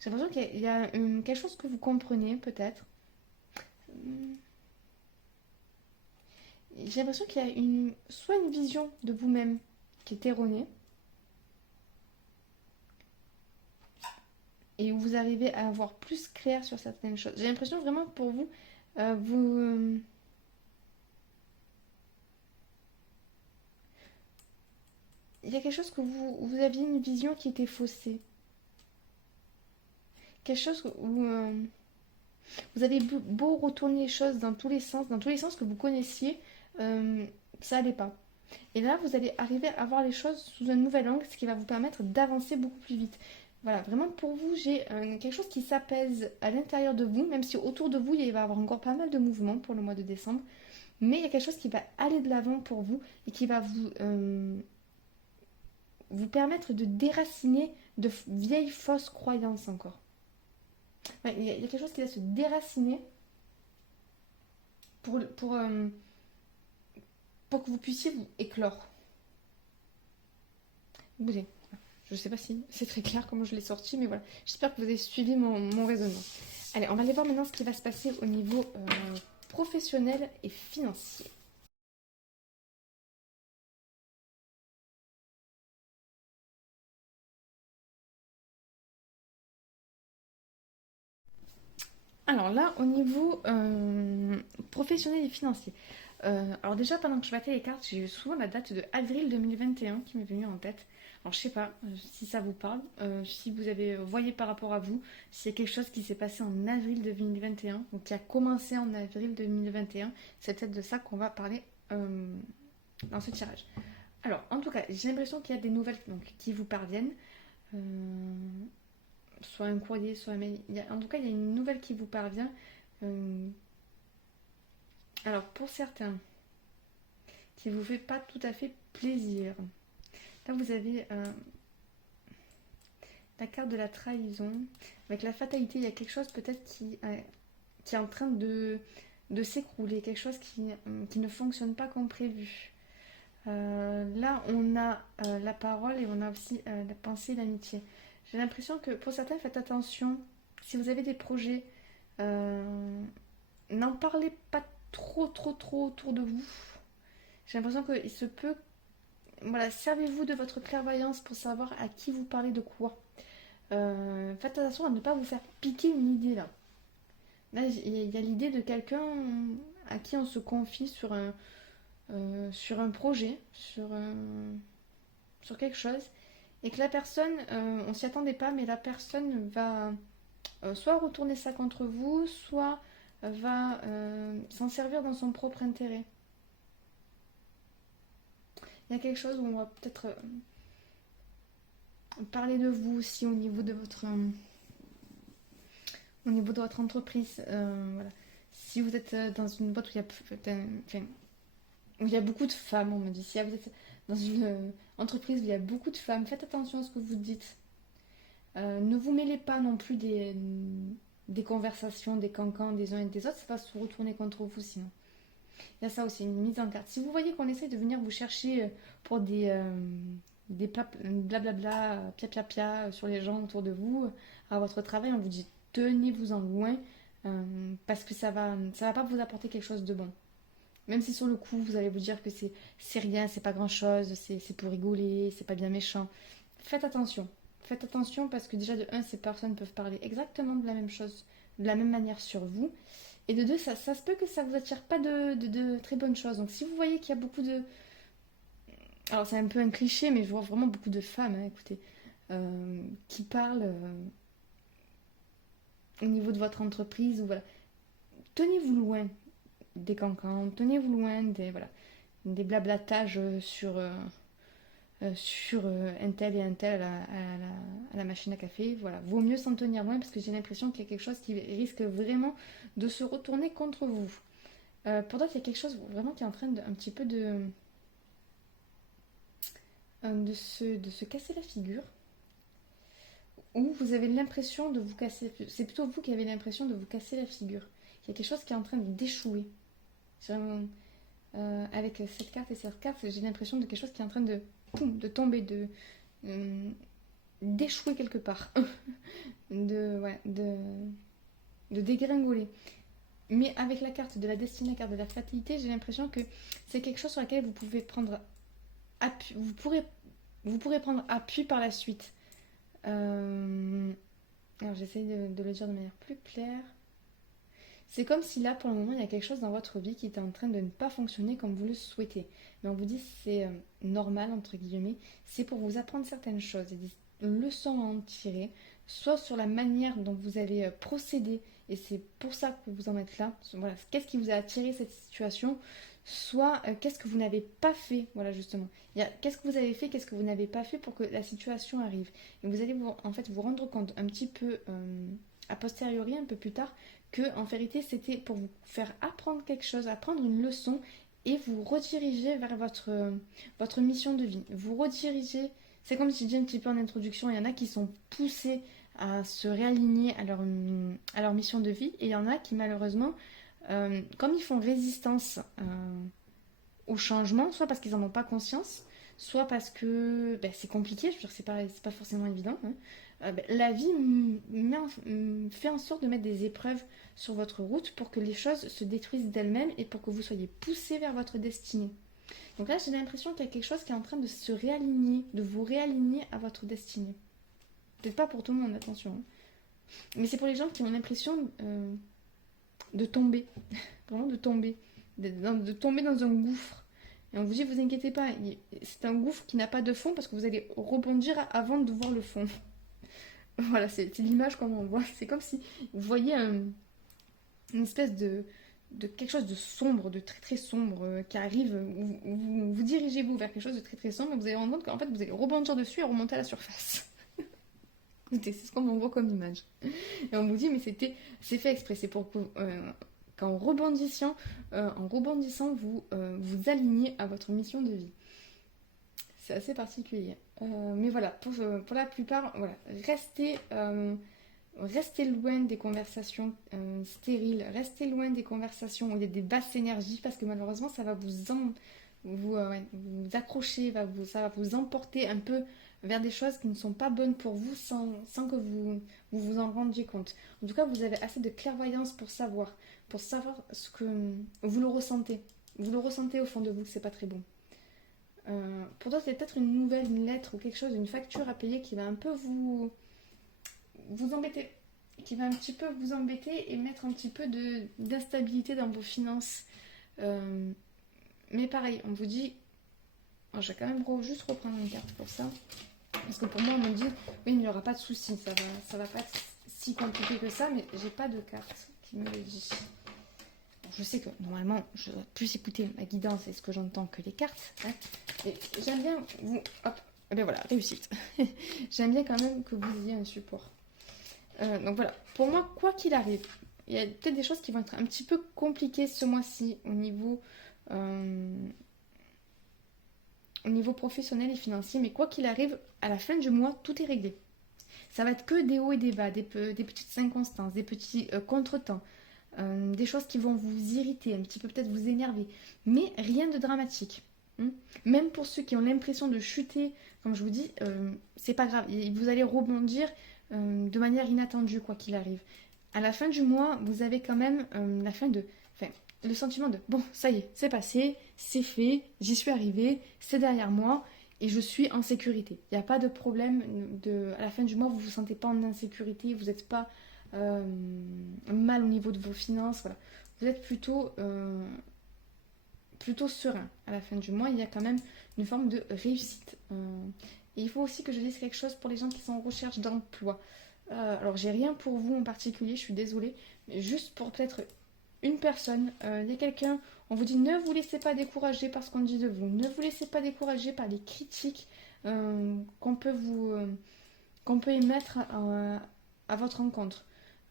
J'ai l'impression qu'il y a quelque chose que vous comprenez peut-être. J'ai l'impression qu'il y a soit une vision de vous-même qui est erronée et où vous arrivez à avoir plus clair sur certaines choses. J'ai l'impression vraiment pour vous, il y a quelque chose que vous aviez une vision qui était faussée. Quelque chose où vous avez beau retourner les choses dans tous les sens que vous connaissiez, ça n'allait pas. Et là, vous allez arriver à voir les choses sous un nouvel angle, ce qui va vous permettre d'avancer beaucoup plus vite. Voilà, vraiment pour vous, j'ai quelque chose qui s'apaise à l'intérieur de vous, même si autour de vous, il va y avoir encore pas mal de mouvements pour le mois de décembre. Mais il y a quelque chose qui va aller de l'avant pour vous et qui va vous permettre de déraciner de vieilles fausses croyances encore. Ouais, il y a quelque chose qui va se déraciner pour, pour, euh, pour que vous puissiez vous éclore. Écoutez, je ne sais pas si c'est très clair comment je l'ai sorti, mais voilà. J'espère que vous avez suivi mon raisonnement. Allez, on va aller voir maintenant ce qui va se passer au niveau professionnel et financier. Alors là, au niveau professionnel et financier. Alors déjà, pendant que je battais les cartes, j'ai eu souvent la date de avril 2021 qui m'est venue en tête. Alors je sais pas si ça vous parle, si vous avez voyé par rapport à vous, si c'est quelque chose qui s'est passé en avril 2021, donc qui a commencé en avril 2021, c'est peut-être de ça qu'on va parler dans ce tirage. Alors en tout cas, j'ai l'impression qu'il y a des nouvelles donc, qui vous parviennent. Euh, Soit un courrier, soit un mail. En tout cas, il y a une nouvelle qui vous parvient. Euh, alors, pour certains, qui vous fait pas tout à fait plaisir. Là, vous avez la carte de la trahison. Avec la fatalité, il y a quelque chose peut-être qui est en train de s'écrouler, quelque chose qui ne fonctionne pas comme prévu. Là, on a la parole et on a aussi la pensée et l'amitié. J'ai l'impression que pour certains, faites attention. Si vous avez des projets, n'en parlez pas trop autour de vous. J'ai l'impression qu'il se peut. Voilà, servez-vous de votre clairvoyance pour savoir à qui vous parlez de quoi. Faites attention à ne pas vous faire piquer une idée là. Là, il y a l'idée de quelqu'un à qui on se confie sur un projet, sur quelque chose, et que la personne, on s'y attendait pas, mais la personne va soit retourner ça contre vous, soit va s'en servir dans son propre intérêt. Il y a quelque chose où on va peut-être parler de vous aussi au niveau de votre entreprise. Voilà. Si vous êtes dans une boîte où il y a beaucoup de femmes, on me dit, si vous êtes dans une entreprise où il y a beaucoup de femmes, faites attention à ce que vous dites. Ne vous mêlez pas non plus des conversations, des cancans des uns et des autres, ça va se retourner contre vous sinon. Il y a ça aussi, une mise en garde. Si vous voyez qu'on essaie de venir vous chercher pour des blablabla, pia sur les gens autour de vous, à votre travail, on vous dit tenez-vous-en loin parce que ça va pas vous apporter quelque chose de bon. Même si sur le coup, vous allez vous dire que c'est rien, c'est pas grand-chose, c'est pour rigoler, c'est pas bien méchant. Faites attention. Faites attention parce que déjà de un, ces personnes peuvent parler exactement de la même chose, de la même manière sur vous. Et de deux, ça se peut que ça vous attire pas de très bonnes choses. Donc si vous voyez qu'il y a beaucoup de... Alors c'est un peu un cliché, mais je vois vraiment beaucoup de femmes, hein, écoutez, qui parlent au niveau de votre entreprise. Ou voilà. Tenez-vous loin des cancans, tenez-vous loin des blablatages sur un tel et un tel à la machine à café. Voilà, vaut mieux s'en tenir loin parce que j'ai l'impression qu'il y a quelque chose qui risque vraiment de se retourner contre vous. Pour d'autres, il y a quelque chose vraiment qui est en train un petit peu de se casser la figure, ou vous avez l'impression de vous casser la figure. C'est plutôt vous qui avez l'impression de vous casser la figure. Il y a quelque chose qui est en train d'échouer. Avec cette carte et cette carte, j'ai l'impression de quelque chose qui est en train de tomber, d'échouer quelque part, de dégringoler. Mais avec la carte de la destinée, la carte de la fatalité, j'ai l'impression que c'est quelque chose sur lequel vous pouvez prendre appui, vous pourrez prendre appui par la suite. Alors j'essaye de le dire de manière plus claire. C'est comme si là, pour le moment, il y a quelque chose dans votre vie qui est en train de ne pas fonctionner comme vous le souhaitez. Mais on vous dit c'est normal, entre guillemets. C'est pour vous apprendre certaines choses et des leçons à en tirer, soit sur la manière dont vous avez procédé, et c'est pour ça que vous en êtes là. Voilà, qu'est-ce qui vous a attiré cette situation, soit qu'est-ce que vous n'avez pas fait, voilà justement. Qu'est-ce que vous avez fait, qu'est-ce que vous n'avez pas fait pour que la situation arrive. Et vous allez en fait vous rendre compte un petit peu a posteriori, un peu plus tard, que en vérité c'était pour vous faire apprendre quelque chose, apprendre une leçon et vous rediriger vers votre mission de vie. Vous rediriger, c'est comme si j'ai dit un petit peu en introduction, il y en a qui sont poussés à se réaligner à leur mission de vie et il y en a qui malheureusement, comme ils font résistance au changement, soit parce qu'ils n'en ont pas conscience, soit parce que c'est compliqué, je veux dire, c'est pas forcément évident, hein. La vie fait en sorte de mettre des épreuves sur votre route pour que les choses se détruisent d'elles-mêmes et pour que vous soyez poussé vers votre destinée. Donc là, j'ai l'impression qu'il y a quelque chose qui est en train de se réaligner, de vous réaligner à votre destinée. Peut-être pas pour tout le monde, attention. Hein. Mais c'est pour les gens qui ont l'impression de tomber. Vraiment de tomber. De tomber dans un gouffre. Et on vous dit, vous inquiétez pas, c'est un gouffre qui n'a pas de fond parce que vous allez rebondir avant de voir le fond. Voilà, c'est l'image qu'on en voit. C'est comme si vous voyez une espèce de quelque chose de sombre, de très très sombre qui arrive. Vous dirigez vous vers quelque chose de très très sombre et vous allez rendre compte qu'en fait vous allez rebondir dessus et remonter à la surface. C'est ce qu'on voit comme image. Et on vous dit, mais c'est fait exprès. C'est pour que qu'en rebondissant, vous vous alignez à votre mission de vie. C'est assez particulier. Mais voilà, pour la plupart, voilà, restez loin des conversations stériles, restez loin des conversations où il y a des basses énergies parce que malheureusement ça va vous accrocher, ça va vous emporter un peu vers des choses qui ne sont pas bonnes pour vous sans que vous en rendiez compte. En tout cas, vous avez assez de clairvoyance pour savoir ce que vous le ressentez. Vous le ressentez au fond de vous que c'est pas très bon. Pour toi, c'est peut-être une lettre ou quelque chose, une facture à payer qui va un peu vous embêter, qui va un petit peu vous embêter et mettre un petit peu d'instabilité dans vos finances. Mais pareil, on vous dit, je vais quand même juste reprendre une carte pour ça, parce que pour moi, on me dit, oui, il n'y aura pas de souci, ça va pas être si compliqué que ça, mais j'ai pas de carte qui me le dit. Je sais que normalement, je dois plus écouter ma guidance et ce que j'entends que les cartes. Hein. Et j'aime bien vous... Hop, et bien voilà, réussite. J'aime bien quand même que vous ayez un support. Donc voilà, pour moi, quoi qu'il arrive, il y a peut-être des choses qui vont être un petit peu compliquées ce mois-ci au niveau professionnel et financier. Mais quoi qu'il arrive, à la fin du mois, tout est réglé. Ça va être que des hauts et des bas, des petites inconstances, des petits contretemps. Des choses qui vont vous irriter, un petit peu peut-être vous énerver, mais rien de dramatique. Même pour ceux qui ont l'impression de chuter, comme je vous dis, c'est pas grave, vous allez rebondir de manière inattendue quoi qu'il arrive. À la fin du mois, vous avez quand même le sentiment de bon, ça y est, c'est passé, c'est fait, j'y suis arrivée, c'est derrière moi et je suis en sécurité. Il n'y a pas de problème à la fin du mois, vous vous sentez pas en insécurité, vous n'êtes pas mal au niveau de vos finances, voilà. Vous êtes plutôt serein à la fin du mois. Il y a quand même une forme de réussite. Et il faut aussi que je dise quelque chose pour les gens qui sont en recherche d'emploi. Alors j'ai rien pour vous en particulier, je suis désolée, mais juste pour peut-être une personne, il y a quelqu'un, on vous dit ne vous laissez pas décourager par ce qu'on dit de vous, ne vous laissez pas décourager par les critiques qu'on peut émettre à votre rencontre.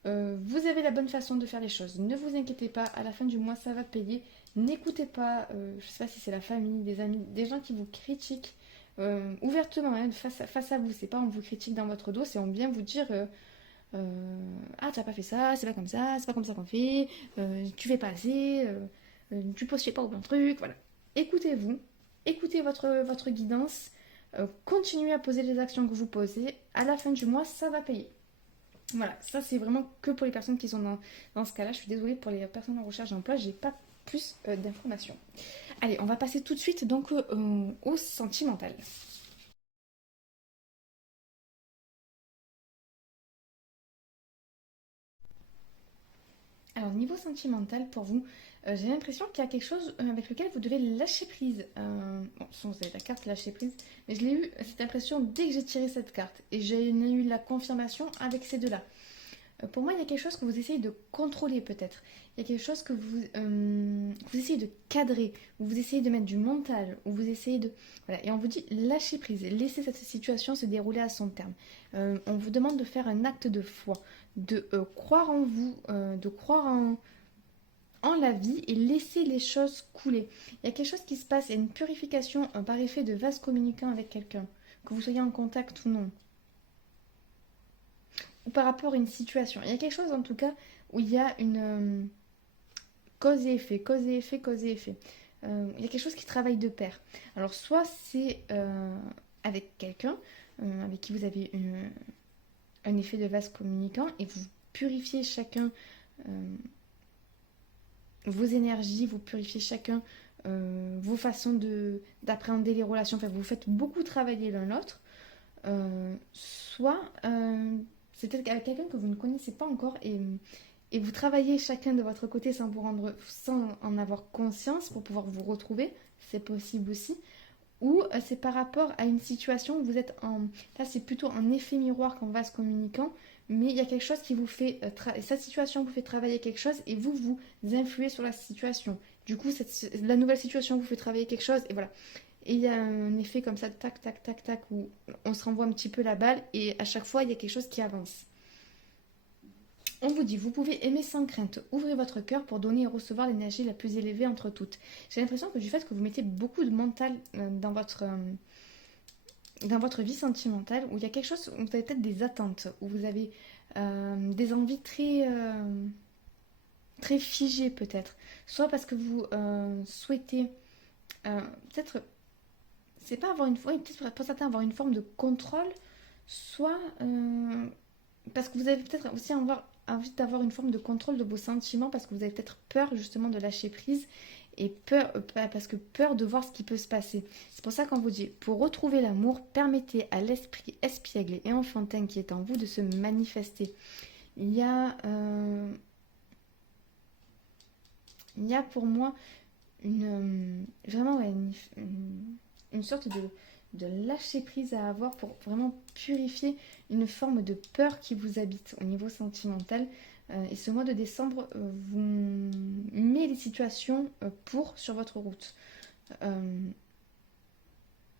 Vous avez la bonne façon de faire les choses. Ne vous inquiétez pas, à la fin du mois, ça va payer. N'écoutez pas, je ne sais pas si c'est la famille, des amis, des gens qui vous critiquent. ouvertement, hein, face à vous. C'est pas on vous critique dans votre dos, c'est on vient vous dire ah, t'as pas fait ça, c'est pas comme ça qu'on fait, tu fais pas assez, tu postures pas au bon truc, voilà. Écoutez-vous, écoutez votre guidance, continuez à poser les actions que vous posez, à la fin du mois, ça va payer. Voilà, ça c'est vraiment que pour les personnes qui sont dans ce cas-là. Je suis désolée pour les personnes en recherche d'emploi, j'ai pas plus d'informations. Allez, on va passer tout de suite donc au sentimental. Alors, niveau sentimental, pour vous, j'ai l'impression qu'il y a quelque chose avec lequel vous devez lâcher prise. Bon, sans vous avez la carte lâcher prise, mais je l'ai eu cette impression dès que j'ai tiré cette carte. Et j'ai eu la confirmation avec ces deux-là. Pour moi, il y a quelque chose que vous essayez de contrôler peut-être. Il y a quelque chose que vous essayez de cadrer, ou vous essayez de mettre du mental, ou vous essayez de... Voilà. Et on vous dit lâchez prise, laissez cette situation se dérouler à son terme. On vous demande de faire un acte de foi, de croire en vous, de croire en la vie et laisser les choses couler. Il y a quelque chose qui se passe, il y a une purification par effet de vase communicant avec quelqu'un, que vous soyez en contact ou non, ou par rapport à une situation. Il y a quelque chose en tout cas où il y a une cause et effet, cause et effet, cause et effet. Il y a quelque chose qui travaille de pair. Alors soit c'est avec quelqu'un avec qui vous avez un effet de vase communicant et vous purifiez chacun vos énergies, vous purifiez chacun vos façons d'appréhender les relations, enfin vous faites beaucoup travailler l'un l'autre, soit c'est peut-être avec quelqu'un que vous ne connaissez pas encore et vous travaillez chacun de votre côté sans en avoir conscience pour pouvoir vous retrouver, c'est possible aussi. Ou c'est par rapport à une situation où vous êtes en... Là, c'est plutôt un effet miroir qu'en vase communicant, mais il y a quelque chose qui vous fait... Cette situation vous fait travailler quelque chose et vous influez sur la situation. Du coup, la nouvelle situation vous fait travailler quelque chose et voilà. Et il y a un effet comme ça, tac, tac, tac, tac, où on se renvoie un petit peu la balle et à chaque fois, il y a quelque chose qui avance. On vous dit, vous pouvez aimer sans crainte, ouvrez votre cœur pour donner et recevoir l'énergie la plus élevée entre toutes. J'ai l'impression que du fait que vous mettez beaucoup de mental dans votre vie sentimentale, où il y a quelque chose, où vous avez peut-être des attentes, où vous avez des envies très figées peut-être. Soit parce que vous souhaitez, peut-être, c'est pas avoir une forme, peut-être pour certains avoir une forme de contrôle, soit parce que vous avez peut-être aussi envie d'avoir une forme de contrôle de vos sentiments, parce que vous avez peut-être peur justement de lâcher prise et parce que peur de voir ce qui peut se passer. C'est pour ça qu'on vous dit, pour retrouver l'amour, permettez à l'esprit espiègle et enfantin qui est en vous de se manifester. Il y a, il y a pour moi vraiment ouais, une sorte de lâcher prise à avoir pour vraiment purifier une forme de peur qui vous habite au niveau sentimental. Et ce mois de décembre vous met les situations sur votre route. Euh,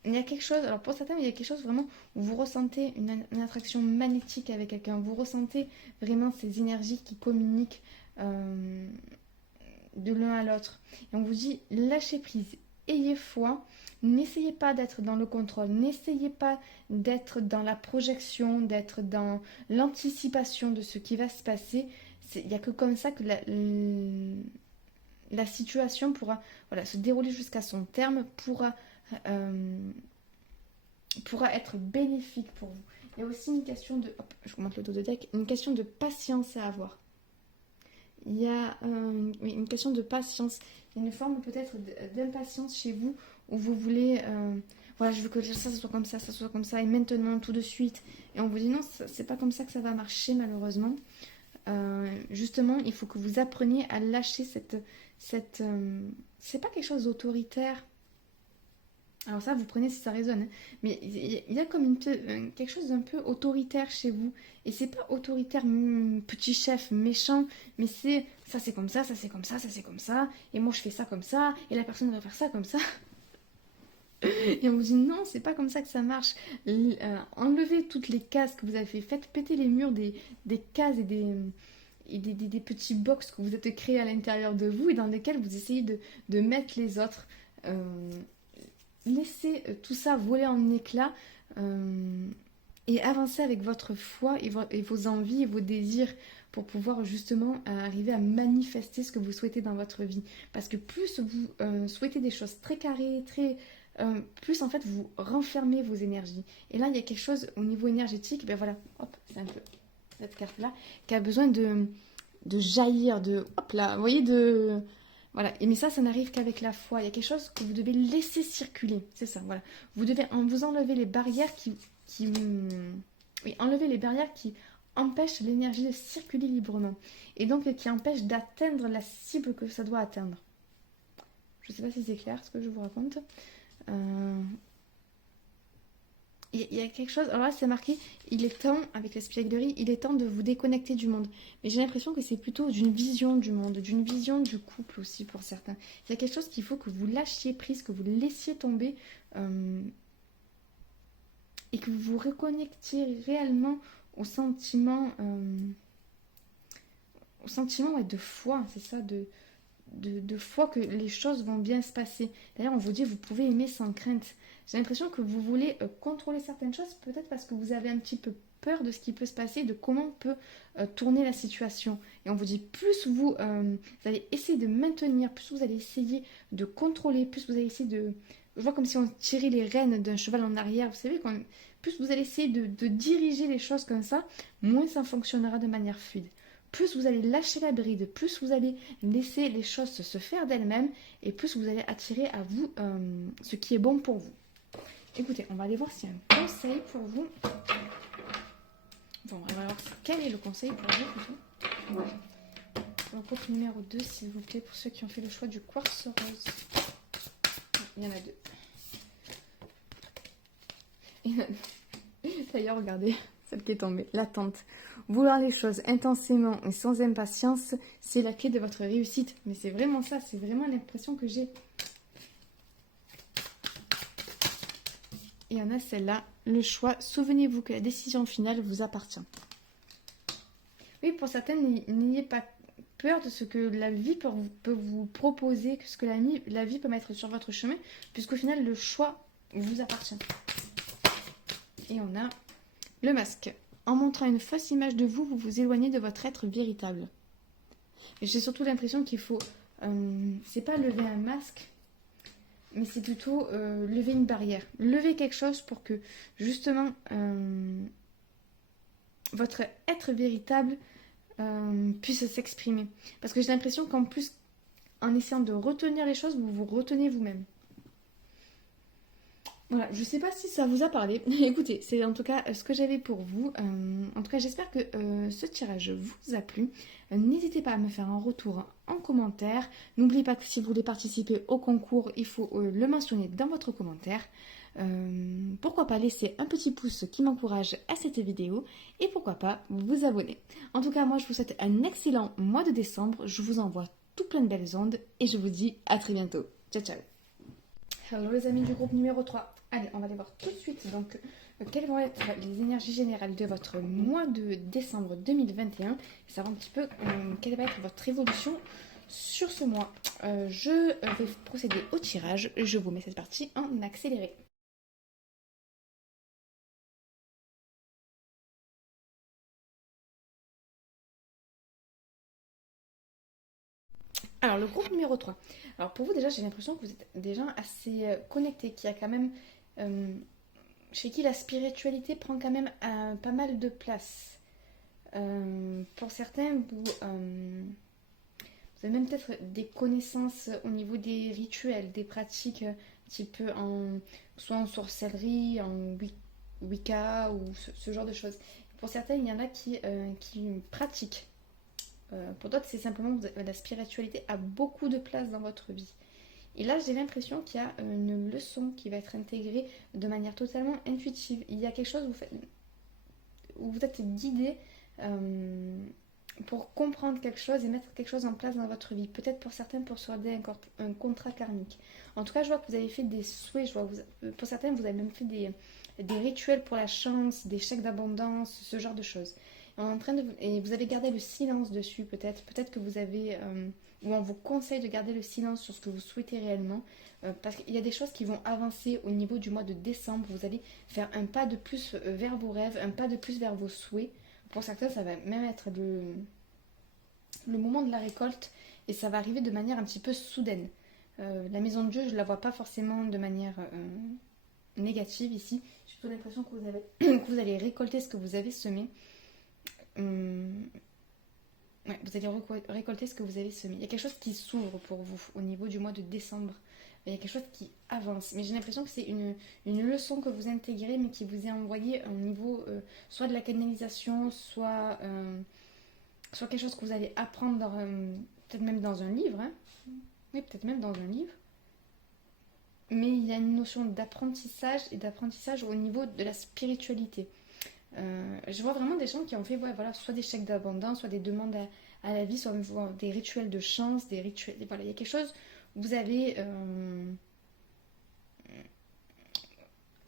il y a quelque chose, alors pour certains, il y a quelque chose vraiment où vous ressentez une attraction magnétique avec quelqu'un. Vous ressentez vraiment ces énergies qui communiquent de l'un à l'autre. Et on vous dit, lâchez prise, ayez foi, n'essayez pas d'être dans le contrôle, n'essayez pas d'être dans la projection, d'être dans l'anticipation de ce qui va se passer. Il n'y a que comme ça que la situation pourra voilà, se dérouler jusqu'à son terme, pourra être bénéfique pour vous. Il y a aussi une question de, hop, je remonte le dos de deck, une question de patience à avoir. Il y a oui, une question de patience. Il y a une forme peut-être d'impatience chez vous où vous voulez, voilà, je veux que ça soit comme ça soit comme ça, et maintenant, tout de suite. Et on vous dit non, c'est pas comme ça que ça va marcher malheureusement. Justement, il faut que vous appreniez à lâcher c'est pas quelque chose d'autoritaire. Alors ça, vous prenez si ça résonne, hein. Mais il y a comme quelque chose d'un peu autoritaire chez vous. Et c'est pas autoritaire, petit chef méchant, mais c'est comme ça, ça c'est comme ça, ça c'est comme ça, et moi je fais ça comme ça, et la personne doit faire ça comme ça. Et on vous dit non, c'est pas comme ça que ça marche. Enlevez toutes les cases que vous avez fait, faites péter les murs des cases et des petits box que vous êtes créés à l'intérieur de vous et dans lesquels vous essayez de mettre les autres. laisser tout ça voler en éclats et avancer avec votre foi et vos envies et vos désirs pour pouvoir justement arriver à manifester ce que vous souhaitez dans votre vie. Parce que plus vous souhaitez des choses très carrées, plus en fait vous renfermez vos énergies. Et là, il y a quelque chose au niveau énergétique, ben voilà, hop, c'est un peu cette carte-là, qui a besoin de jaillir, hop là, vous voyez, voilà. Mais ça n'arrive qu'avec la foi. Il y a quelque chose que vous devez laisser circuler, c'est ça, voilà. Vous devez vous enlever les barrières oui, enlever les barrières qui empêchent l'énergie de circuler librement. Et donc qui empêchent d'atteindre la cible que ça doit atteindre. Je ne sais pas si c'est clair ce que je vous raconte. Il y a quelque chose, alors là c'est marqué, il est temps, avec l'espièglerie, il est temps de vous déconnecter du monde. Mais j'ai l'impression que c'est plutôt d'une vision du monde, d'une vision du couple aussi pour certains. Il y a quelque chose qu'il faut que vous lâchiez prise, que vous laissiez tomber et que vous vous reconnectiez réellement au sentiment ouais, de foi, c'est ça, de foi que les choses vont bien se passer. D'ailleurs, on vous dit, vous pouvez aimer sans crainte. J'ai l'impression que vous voulez contrôler certaines choses, peut-être parce que vous avez un petit peu peur de ce qui peut se passer, de comment on peut tourner la situation. Et on vous dit, plus vous allez essayer de maintenir, plus vous allez essayer de contrôler, plus vous allez essayer de... Je vois comme si on tirait les rênes d'un cheval en arrière, vous savez, plus vous allez essayer de diriger les choses comme ça, moins ça fonctionnera de manière fluide. Plus vous allez lâcher la bride, plus vous allez laisser les choses se faire d'elles-mêmes et plus vous allez attirer à vous ce qui est bon pour vous. Écoutez, on va aller voir s'il y a un conseil pour vous. Bon, on va voir quel est le conseil pour vous plutôt. Donc, groupe numéro 2, s'il vous plaît, pour ceux qui ont fait le choix du quartz rose. Il y en a deux. D'ailleurs, regardez, celle qui est tombée, l'attente. Vouloir les choses intensément et sans impatience, c'est la clé de votre réussite. Mais c'est vraiment ça, c'est vraiment l'impression que j'ai. Et il y en a celle-là, le choix. Souvenez-vous que la décision finale vous appartient. Oui, pour certaines, n'ayez pas peur de ce que la vie peut vous proposer, que ce que la vie peut mettre sur votre chemin, puisqu'au final, le choix vous appartient. Et on a le masque. En montrant une fausse image de vous, vous vous éloignez de votre être véritable. Et j'ai surtout l'impression qu'il faut... c'est pas lever un masque, mais c'est plutôt lever une barrière. Lever quelque chose pour que, justement, votre être véritable puisse s'exprimer. Parce que j'ai l'impression qu'en plus, en essayant de retenir les choses, vous vous retenez vous-même. Voilà, je ne sais pas si ça vous a parlé. Écoutez, c'est en tout cas ce que j'avais pour vous. En tout cas, j'espère que ce tirage vous a plu. N'hésitez pas à me faire un retour en commentaire. N'oubliez pas que si vous voulez participer au concours, il faut le mentionner dans votre commentaire. Pourquoi pas laisser un petit pouce qui m'encourage à cette vidéo et pourquoi pas vous abonner. En tout cas, moi je vous souhaite un excellent mois de décembre. Je vous envoie tout plein de belles ondes et je vous dis à très bientôt. Ciao ciao. Hello les amis du groupe numéro 3. Allez, on va aller voir tout de suite donc quelles vont être les énergies générales de votre mois de décembre 2021 et savoir un petit peu quelle va être votre évolution sur ce mois. Je vais procéder au tirage. Je vous mets cette partie en accéléré. Alors, le groupe numéro 3. Alors, pour vous, déjà, j'ai l'impression que vous êtes déjà assez connecté, qu'il y a quand même... chez qui la spiritualité prend quand même pas mal de place. Pour certains, vous avez même peut-être des connaissances au niveau des rituels, des pratiques un petit peu soit en sorcellerie, en Wicca ou ce genre de choses. Pour certains, il y en a qui pratiquent. Pour d'autres, c'est simplement que la spiritualité a beaucoup de place dans votre vie. Et là, j'ai l'impression qu'il y a une leçon qui va être intégrée de manière totalement intuitive. Il y a quelque chose où vous êtes guidé pour comprendre quelque chose et mettre quelque chose en place dans votre vie. Peut-être pour certains pour solder un contrat karmique. En tout cas, je vois que vous avez fait des souhaits. Pour certains, vous avez même fait des rituels pour la chance, des chèques d'abondance, ce genre de choses. et vous avez gardé le silence dessus peut-être que vous avez ou on vous conseille de garder le silence sur ce que vous souhaitez réellement parce qu'il y a des choses qui vont avancer au niveau du mois de décembre. Vous allez faire un pas de plus vers vos rêves, un pas de plus vers vos souhaits. Pour certains, ça va même être le moment de la récolte et ça va arriver de manière un petit peu soudaine. La maison de Dieu, je ne la vois pas forcément de manière négative ici. J'ai plutôt l'impression que que vous allez récolter ce que vous avez semé. Ouais, vous allez récolter ce que vous avez semé. Il y a quelque chose qui s'ouvre pour vous au niveau du mois de décembre. Il y a quelque chose qui avance. Mais j'ai l'impression que c'est une leçon que vous intégrez, mais qui vous est envoyée au niveau soit de la canalisation, soit quelque chose que vous allez apprendre peut-être même dans un livre. Hein. Oui, peut-être même dans un livre. Mais il y a une notion d'apprentissage et d'apprentissage au niveau de la spiritualité. Je vois vraiment des gens qui ont fait voilà, soit des chèques d'abondance, soit des demandes à la vie, soit des rituels de chance, des rituels. Voilà, il y a quelque chose où vous avez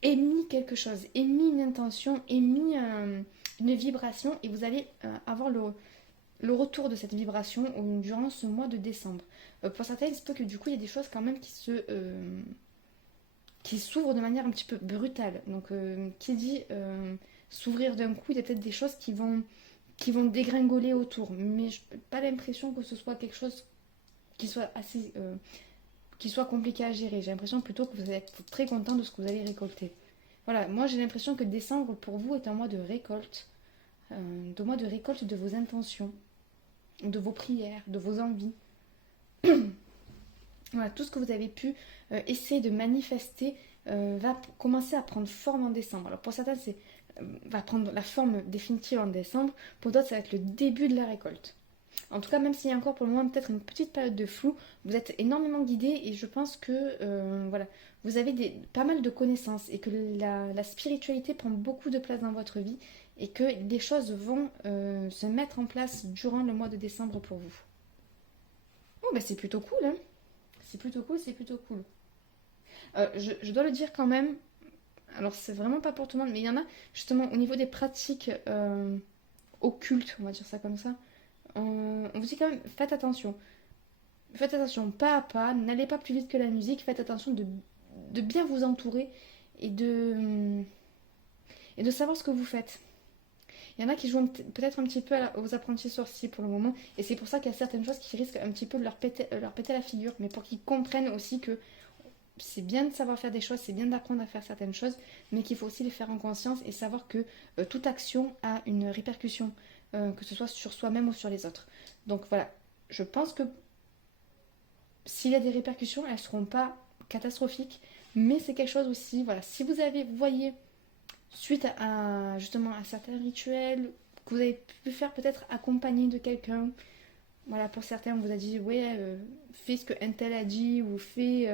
émis quelque chose, émis une intention, émis une vibration, et vous allez avoir le retour de cette vibration durant ce mois de décembre. Pour certains, il se peut que du coup, il y a des choses quand même qui s'ouvrent de manière un petit peu brutale. Donc, qui dit s'ouvrir d'un coup, il y a peut-être des choses qui vont dégringoler autour. Mais je n'ai pas l'impression que ce soit quelque chose qui soit assez qui soit compliqué à gérer. J'ai l'impression plutôt que vous allez être très content de ce que vous allez récolter. Voilà, moi j'ai l'impression que décembre pour vous est un mois de récolte. De vos intentions, de vos prières, de vos envies. Voilà, tout ce que vous avez pu essayer de manifester va commencer à prendre forme en décembre. Alors pour certains, va prendre la forme définitive en décembre. Pour d'autres, ça va être le début de la récolte. En tout cas, même s'il y a encore pour le moment peut-être une petite période de flou, vous êtes énormément guidés et je pense que voilà, vous avez pas mal de connaissances et que la spiritualité prend beaucoup de place dans votre vie et que des choses vont se mettre en place durant le mois de décembre pour vous. Oh, bah c'est plutôt cool, hein. C'est plutôt cool, c'est plutôt cool. Je dois le dire quand même, alors c'est vraiment pas pour tout le monde, mais il y en a justement au niveau des pratiques occultes, on va dire ça comme ça. On vous dit quand même, faites attention. Faites attention, pas à pas, n'allez pas plus vite que la musique, faites attention de bien vous entourer et de savoir ce que vous faites. Il y en a qui jouent peut-être un petit peu aux apprentis sorciers pour le moment, et c'est pour ça qu'il y a certaines choses qui risquent un petit peu de leur péter la figure, mais pour qu'ils comprennent aussi que c'est bien de savoir faire des choses, c'est bien d'apprendre à faire certaines choses, mais qu'il faut aussi les faire en conscience et savoir que toute action a une répercussion, que ce soit sur soi-même ou sur les autres. Donc voilà, je pense que s'il y a des répercussions, elles ne seront pas catastrophiques, mais c'est quelque chose aussi, voilà, si vous voyez, suite justement à certains rituels que vous avez pu faire peut-être accompagné de quelqu'un, voilà, pour certains on vous a dit, ouais, fais ce que un tel a dit, ou fais,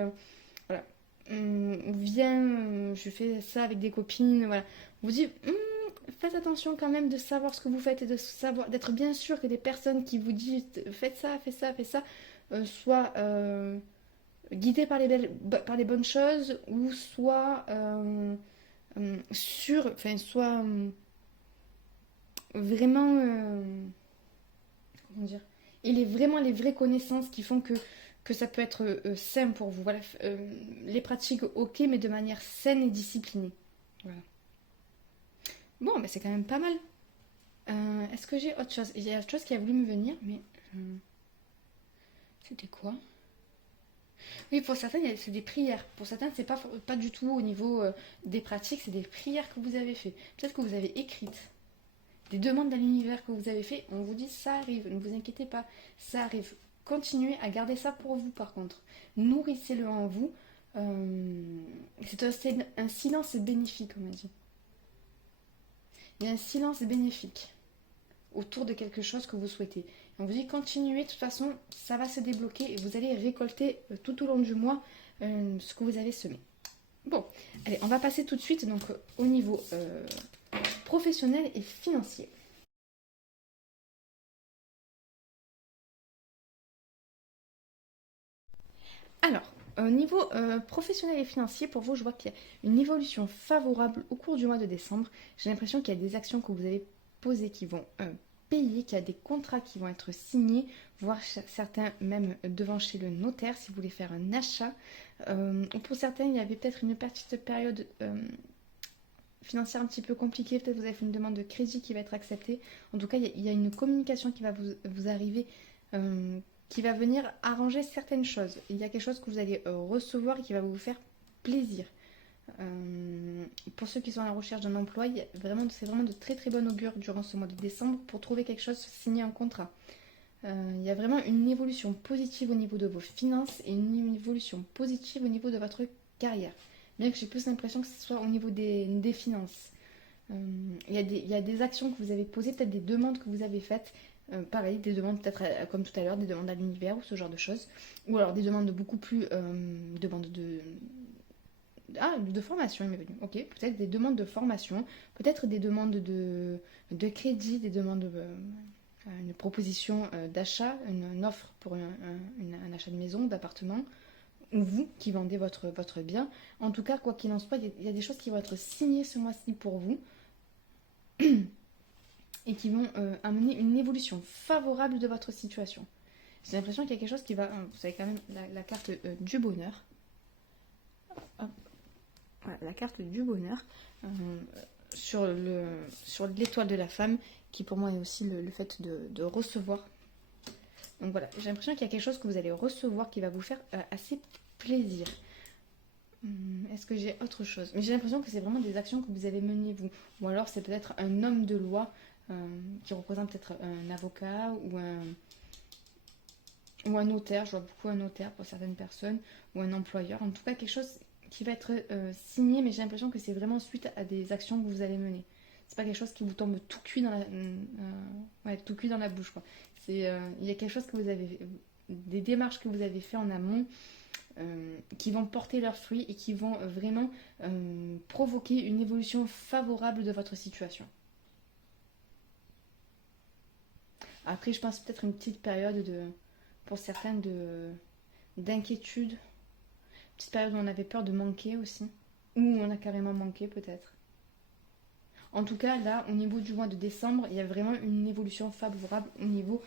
voilà, viens, je fais ça avec des copines, voilà, on vous dit, faites attention quand même de savoir ce que vous faites et d'être bien sûr que des personnes qui vous disent, faites ça, faites ça, faites ça, soit guidé par par les bonnes choses ou soit soit vraiment comment dire, il est vraiment les vraies connaissances qui font que ça peut être sain pour vous. Voilà, les pratiques ok, mais de manière saine et disciplinée. Voilà. Bon, mais c'est quand même pas mal. Est-ce que j'ai autre chose? Il y a autre chose qui a voulu me venir, mais c'était quoi? Oui, pour certains, c'est des prières. Pour certains, c'est pas du tout au niveau des pratiques, c'est des prières que vous avez fait. Peut-être que vous avez écrites, des demandes à l'univers que vous avez fait. On vous dit, ça arrive, ne vous inquiétez pas, ça arrive. Continuez à garder ça pour vous, par contre. Nourrissez-le en vous. C'est un silence bénéfique, on m'a dit. Il y a un silence bénéfique autour de quelque chose que vous souhaitez. On vous dit continuez, de toute façon, ça va se débloquer et vous allez récolter tout au long du mois ce que vous avez semé. Bon, allez, on va passer tout de suite donc au niveau professionnel et financier. Alors, au niveau professionnel et financier, pour vous, je vois qu'il y a une évolution favorable au cours du mois de décembre. J'ai l'impression qu'il y a des actions que vous avez posés, qui vont payer, qu'il y a des contrats qui vont être signés, voire certains même devant chez le notaire si vous voulez faire un achat. Pour certains, il y avait peut-être une petite période financière un petit peu compliquée, peut-être vous avez fait une demande de crédit qui va être acceptée. En tout cas, il y a une communication qui va vous arriver, qui va venir arranger certaines choses. Il y a quelque chose que vous allez recevoir et qui va vous faire plaisir. Pour ceux qui sont à la recherche d'un emploi, c'est vraiment de très très bon augure durant ce mois de décembre pour trouver quelque chose, signer un contrat. Il y a vraiment une évolution positive au niveau de vos finances et une évolution positive au niveau de votre carrière. Bien que j'ai plus l'impression que ce soit au niveau des finances. Il y a des actions que vous avez posées, peut-être des demandes que vous avez faites. Pareil, des demandes peut-être comme tout à l'heure, des demandes à l'univers ou ce genre de choses. Ou alors des demandes beaucoup plus... demandes de formation, il m'est venu. Ok, peut-être des demandes de formation, peut-être des demandes de crédit, des demandes une proposition d'achat, une offre pour un achat de maison, d'appartement, ou vous qui vendez votre bien. En tout cas, quoi qu'il en soit, il y a des choses qui vont être signées ce mois-ci pour vous et qui vont amener une évolution favorable de votre situation. J'ai l'impression qu'il y a quelque chose qui va... vous avez quand même la carte du bonheur. Hop. Voilà, la carte du bonheur sur l'étoile de la femme, qui pour moi est aussi le fait de recevoir. Donc voilà, j'ai l'impression qu'il y a quelque chose que vous allez recevoir qui va vous faire assez plaisir. Est-ce que j'ai autre chose? Mais j'ai l'impression que c'est vraiment des actions que vous avez menées vous. Ou alors c'est peut-être un homme de loi qui représente peut-être un avocat ou un notaire. Je vois beaucoup un notaire pour certaines personnes, ou un employeur. En tout cas, quelque chose qui va être signé, mais j'ai l'impression que c'est vraiment suite à des actions que vous allez mener. C'est pas quelque chose qui vous tombe tout cuit dans tout cuit dans la bouche, quoi. Il y a quelque chose que vous avez... des démarches que vous avez fait en amont qui vont porter leurs fruits et qui vont vraiment provoquer une évolution favorable de votre situation. Après, je pense peut-être une petite période pour certains d'inquiétude, une petite période où on avait peur de manquer aussi, ou on a carrément manqué peut-être. En tout cas, là, au niveau du mois de décembre, il y a vraiment une évolution favorable au niveau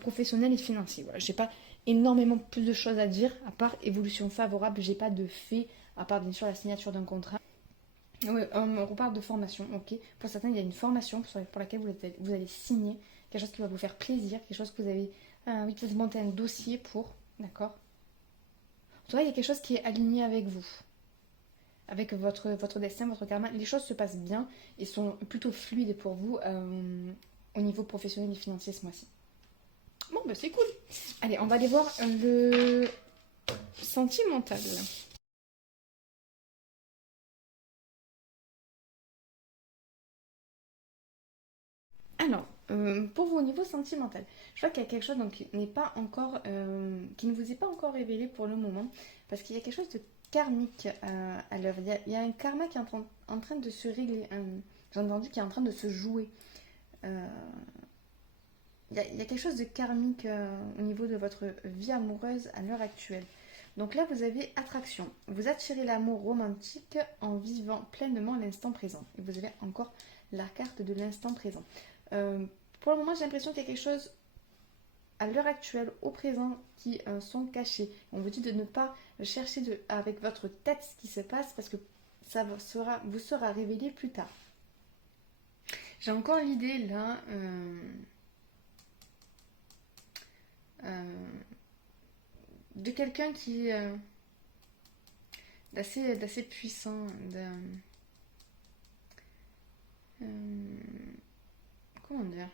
professionnel et financier. Voilà, j'ai pas énormément plus de choses à dire, à part évolution favorable, j'ai pas de fait, à part bien sûr la signature d'un contrat. Oui, on reparle de formation, ok. Pour certains, il y a une formation pour laquelle vous allez signer, quelque chose qui va vous faire plaisir, quelque chose que vous avez envie de monter un dossier pour, d'accord. En tout cas, il y a quelque chose qui est aligné avec vous, avec votre destin, votre karma. Les choses se passent bien et sont plutôt fluides pour vous au niveau professionnel et financier ce mois-ci. Bon, bah c'est cool. Allez, on va aller voir le sentimental. Alors, pour vous au niveau sentimental, je vois qu'il y a quelque chose donc, qui ne vous est pas encore révélé pour le moment, parce qu'il y a quelque chose de karmique à l'œuvre. Il y a un karma qui est en train de se régler, j'ai entendu qui est en train de se jouer. Euh, il y a quelque chose de karmique au niveau de votre vie amoureuse à l'heure actuelle. Donc là, vous avez attraction. Vous attirez l'amour romantique en vivant pleinement l'instant présent. Et vous avez encore la carte de l'instant présent. Pour le moment, j'ai l'impression qu'il y a quelque chose à l'heure actuelle, au présent, qui sont cachés. On vous dit de ne pas chercher avec votre tête ce qui se passe parce que ça vous sera révélé plus tard. J'ai encore l'idée là de quelqu'un qui est d'assez puissant. Comment dire?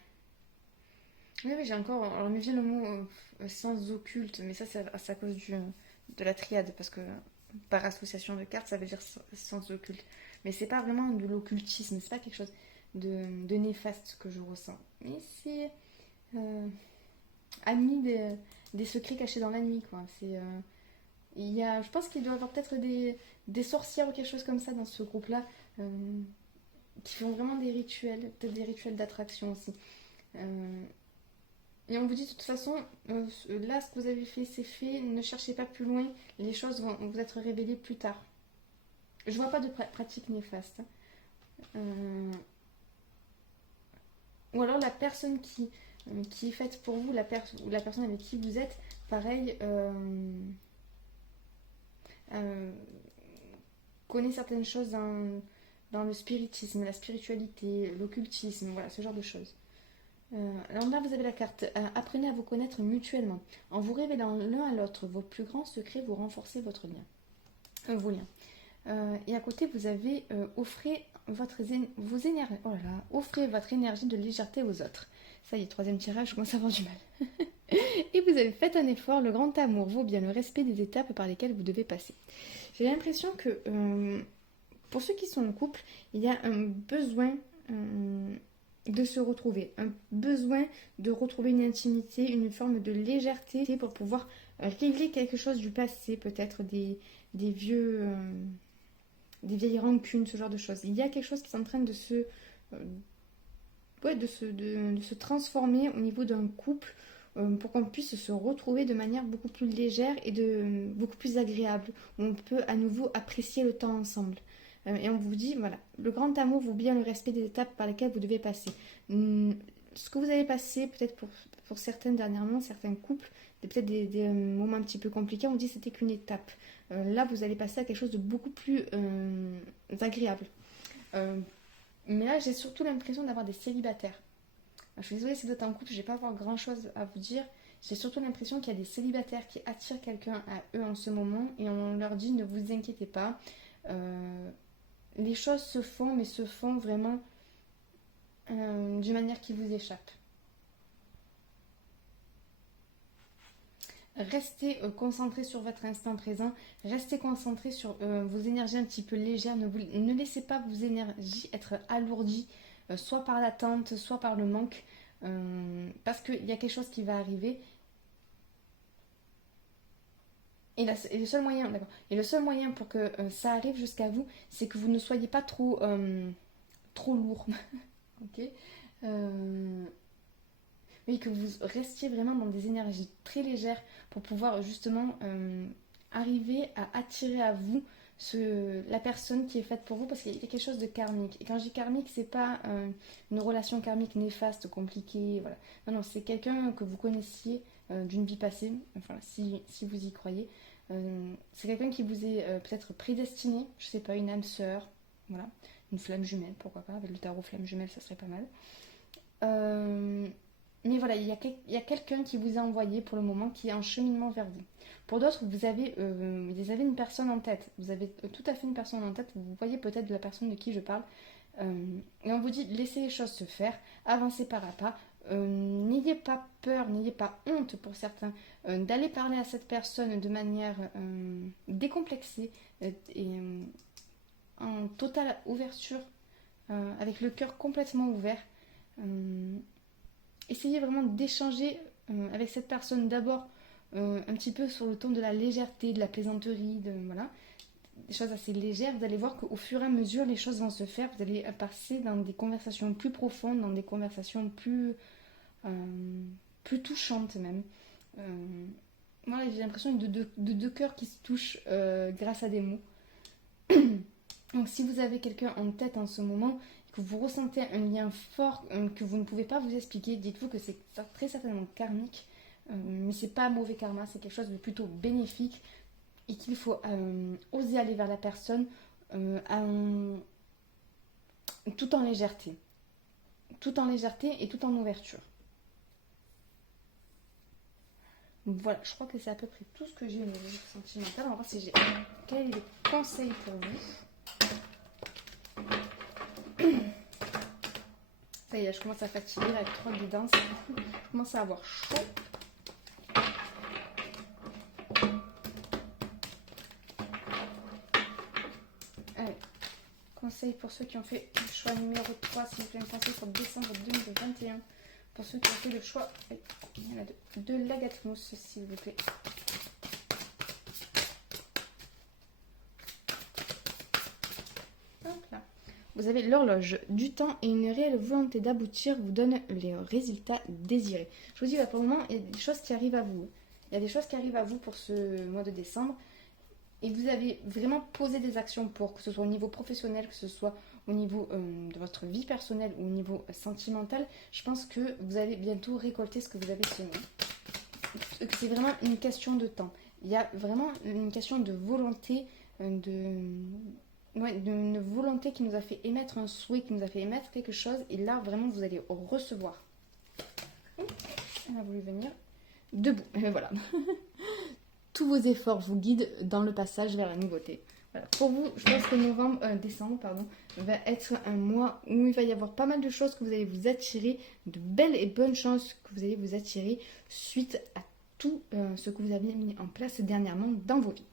Oui, oui, j'ai encore. Alors, il me vient le mot sens occulte, mais ça, c'est à cause de la triade, parce que par association de cartes, ça veut dire sens occulte. Mais c'est pas vraiment de l'occultisme, c'est pas quelque chose de néfaste que je ressens. Mais c'est ami des secrets cachés dans la nuit, quoi. Je pense qu'il doit y avoir peut-être des sorcières ou quelque chose comme ça dans ce groupe-là, qui font vraiment des rituels, peut-être des rituels d'attraction aussi. Et on vous dit de toute façon, là ce que vous avez fait, c'est fait, ne cherchez pas plus loin, les choses vont vous être révélées plus tard. Je vois pas de pratique néfaste. ou alors la personne qui est faite pour vous, ou la personne avec qui vous êtes, pareil, euh, connaît certaines choses dans le spiritisme, la spiritualité, l'occultisme, voilà, ce genre de choses. Alors là, vous avez la carte. Apprenez à vous connaître mutuellement. En vous révélant l'un à l'autre vos plus grands secrets, vous renforcez vos liens. Et à côté, vous avez offrez vos énergies. Oh là là, offrez votre énergie de légèreté aux autres. Ça y est, troisième tirage, je commence à avoir du mal. Et vous avez fait un effort. Le grand amour vaut bien le respect des étapes par lesquelles vous devez passer. J'ai l'impression que pour ceux qui sont en couple, il y a un besoin de se retrouver, un besoin de retrouver une intimité, une forme de légèreté pour pouvoir régler quelque chose du passé, peut-être des vieux, des vieilles rancunes, ce genre de choses. Il y a quelque chose qui est en train de se transformer au niveau d'un couple pour qu'on puisse se retrouver de manière beaucoup plus légère et beaucoup plus agréable, où on peut à nouveau apprécier le temps ensemble. Et on vous dit, voilà, le grand amour vaut bien le respect des étapes par lesquelles vous devez passer. Ce que vous avez passé, peut-être pour certaines dernièrement, certains couples, peut-être des moments un petit peu compliqués, on dit que c'était qu'une étape. Là, vous allez passer à quelque chose de beaucoup plus agréable. Mais là, j'ai surtout l'impression d'avoir des célibataires. Je suis désolée si vous êtes en couple, je ne vais pas avoir grand-chose à vous dire. J'ai surtout l'impression qu'il y a des célibataires qui attirent quelqu'un à eux en ce moment et on leur dit ne vous inquiétez pas. Les choses se font, mais se font vraiment d'une manière qui vous échappe. Restez concentré sur votre instant présent, restez concentré sur vos énergies un petit peu légères, ne laissez pas vos énergies être alourdies, soit par l'attente, soit par le manque, parce qu'il y a quelque chose qui va arriver. Et le seul moyen, d'accord. Et le seul moyen pour que ça arrive jusqu'à vous, c'est que vous ne soyez pas trop lourd. Ok. Oui, que vous restiez vraiment dans des énergies très légères pour pouvoir justement arriver à attirer à vous la personne qui est faite pour vous, parce qu'il y a quelque chose de karmique. Et quand je dis karmique, c'est pas une relation karmique néfaste, compliquée, voilà. Non, non, c'est quelqu'un que vous connaissiez d'une vie passée, enfin, si vous y croyez. C'est quelqu'un qui vous est peut-être prédestiné, je sais pas, une âme sœur, voilà, une flamme jumelle, pourquoi pas, avec le tarot flamme jumelle, ça serait pas mal. Mais voilà, il y a quelqu'un qui vous a envoyé pour le moment, qui est en cheminement vers vous. Pour d'autres, vous avez une personne en tête. Vous avez tout à fait une personne en tête. Vous voyez peut-être la personne de qui je parle. Et on vous dit, laissez les choses se faire, avancez pas à pas. N'ayez pas peur, n'ayez pas honte pour certains d'aller parler à cette personne de manière décomplexée et en totale ouverture, avec le cœur complètement ouvert. Essayez vraiment d'échanger avec cette personne d'abord un petit peu sur le ton de la légèreté, de la plaisanterie, voilà, des choses assez légères. Vous allez voir qu'au fur et à mesure, les choses vont se faire. Vous allez passer dans des conversations plus profondes, dans des conversations plus touchantes même. Voilà, j'ai l'impression de deux cœurs qui se touchent grâce à des mots. Donc si vous avez quelqu'un en tête en ce moment, que vous ressentez un lien fort que vous ne pouvez pas vous expliquer, dites-vous que c'est très certainement karmique, mais c'est pas mauvais karma, c'est quelque chose de plutôt bénéfique et qu'il faut oser aller vers la personne tout en légèreté. Tout en légèreté et tout en ouverture. Voilà, je crois que c'est à peu près tout ce que j'ai au niveau sentimental. On va voir si j'ai quels conseils pour vous. Ça y est, je commence à fatiguer avec 3 guidances. Je commence à avoir chaud. Allez, conseil pour ceux qui ont fait le choix numéro 3, s'il vous plaît, un conseil pour décembre 2021. Pour ceux qui ont fait le choix, il y en a de l'agatmousse, s'il vous plaît. Hop là. Vous avez l'horloge du temps et une réelle volonté d'aboutir vous donne les résultats désirés. Je vous dis, pour le moment, il y a des choses qui arrivent à vous. Il y a des choses qui arrivent à vous pour ce mois de décembre. Et vous avez vraiment posé des actions pour, que ce soit au niveau professionnel, que ce soit au niveau de votre vie personnelle ou au niveau sentimental, je pense que vous allez bientôt récolter ce que vous avez semé. C'est vraiment une question de temps. Il y a vraiment une question de volonté, d'une volonté qui nous a fait émettre un souhait, qui nous a fait émettre quelque chose. Et là, vraiment, vous allez recevoir. Elle a voulu venir debout. Et voilà. Tous vos efforts vous guident dans le passage vers la nouveauté. Voilà. Pour vous, je pense que décembre, va être un mois où il va y avoir pas mal de choses que vous allez vous attirer, de belles et bonnes choses que vous allez vous attirer suite à tout ce que vous avez mis en place dernièrement dans vos vies.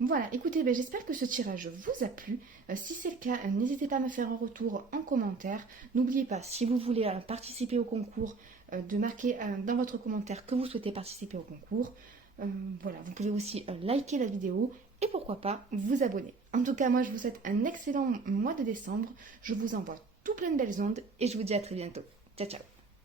Voilà, écoutez, j'espère que ce tirage vous a plu. Si c'est le cas, n'hésitez pas à me faire un retour en commentaire. N'oubliez pas, si vous voulez participer au concours, de marquer dans votre commentaire que vous souhaitez participer au concours. Voilà, vous pouvez aussi liker la vidéo et pourquoi pas vous abonner. En tout cas, moi je vous souhaite un excellent mois de décembre. Je vous envoie tout plein de belles ondes et je vous dis à très bientôt. Ciao, ciao.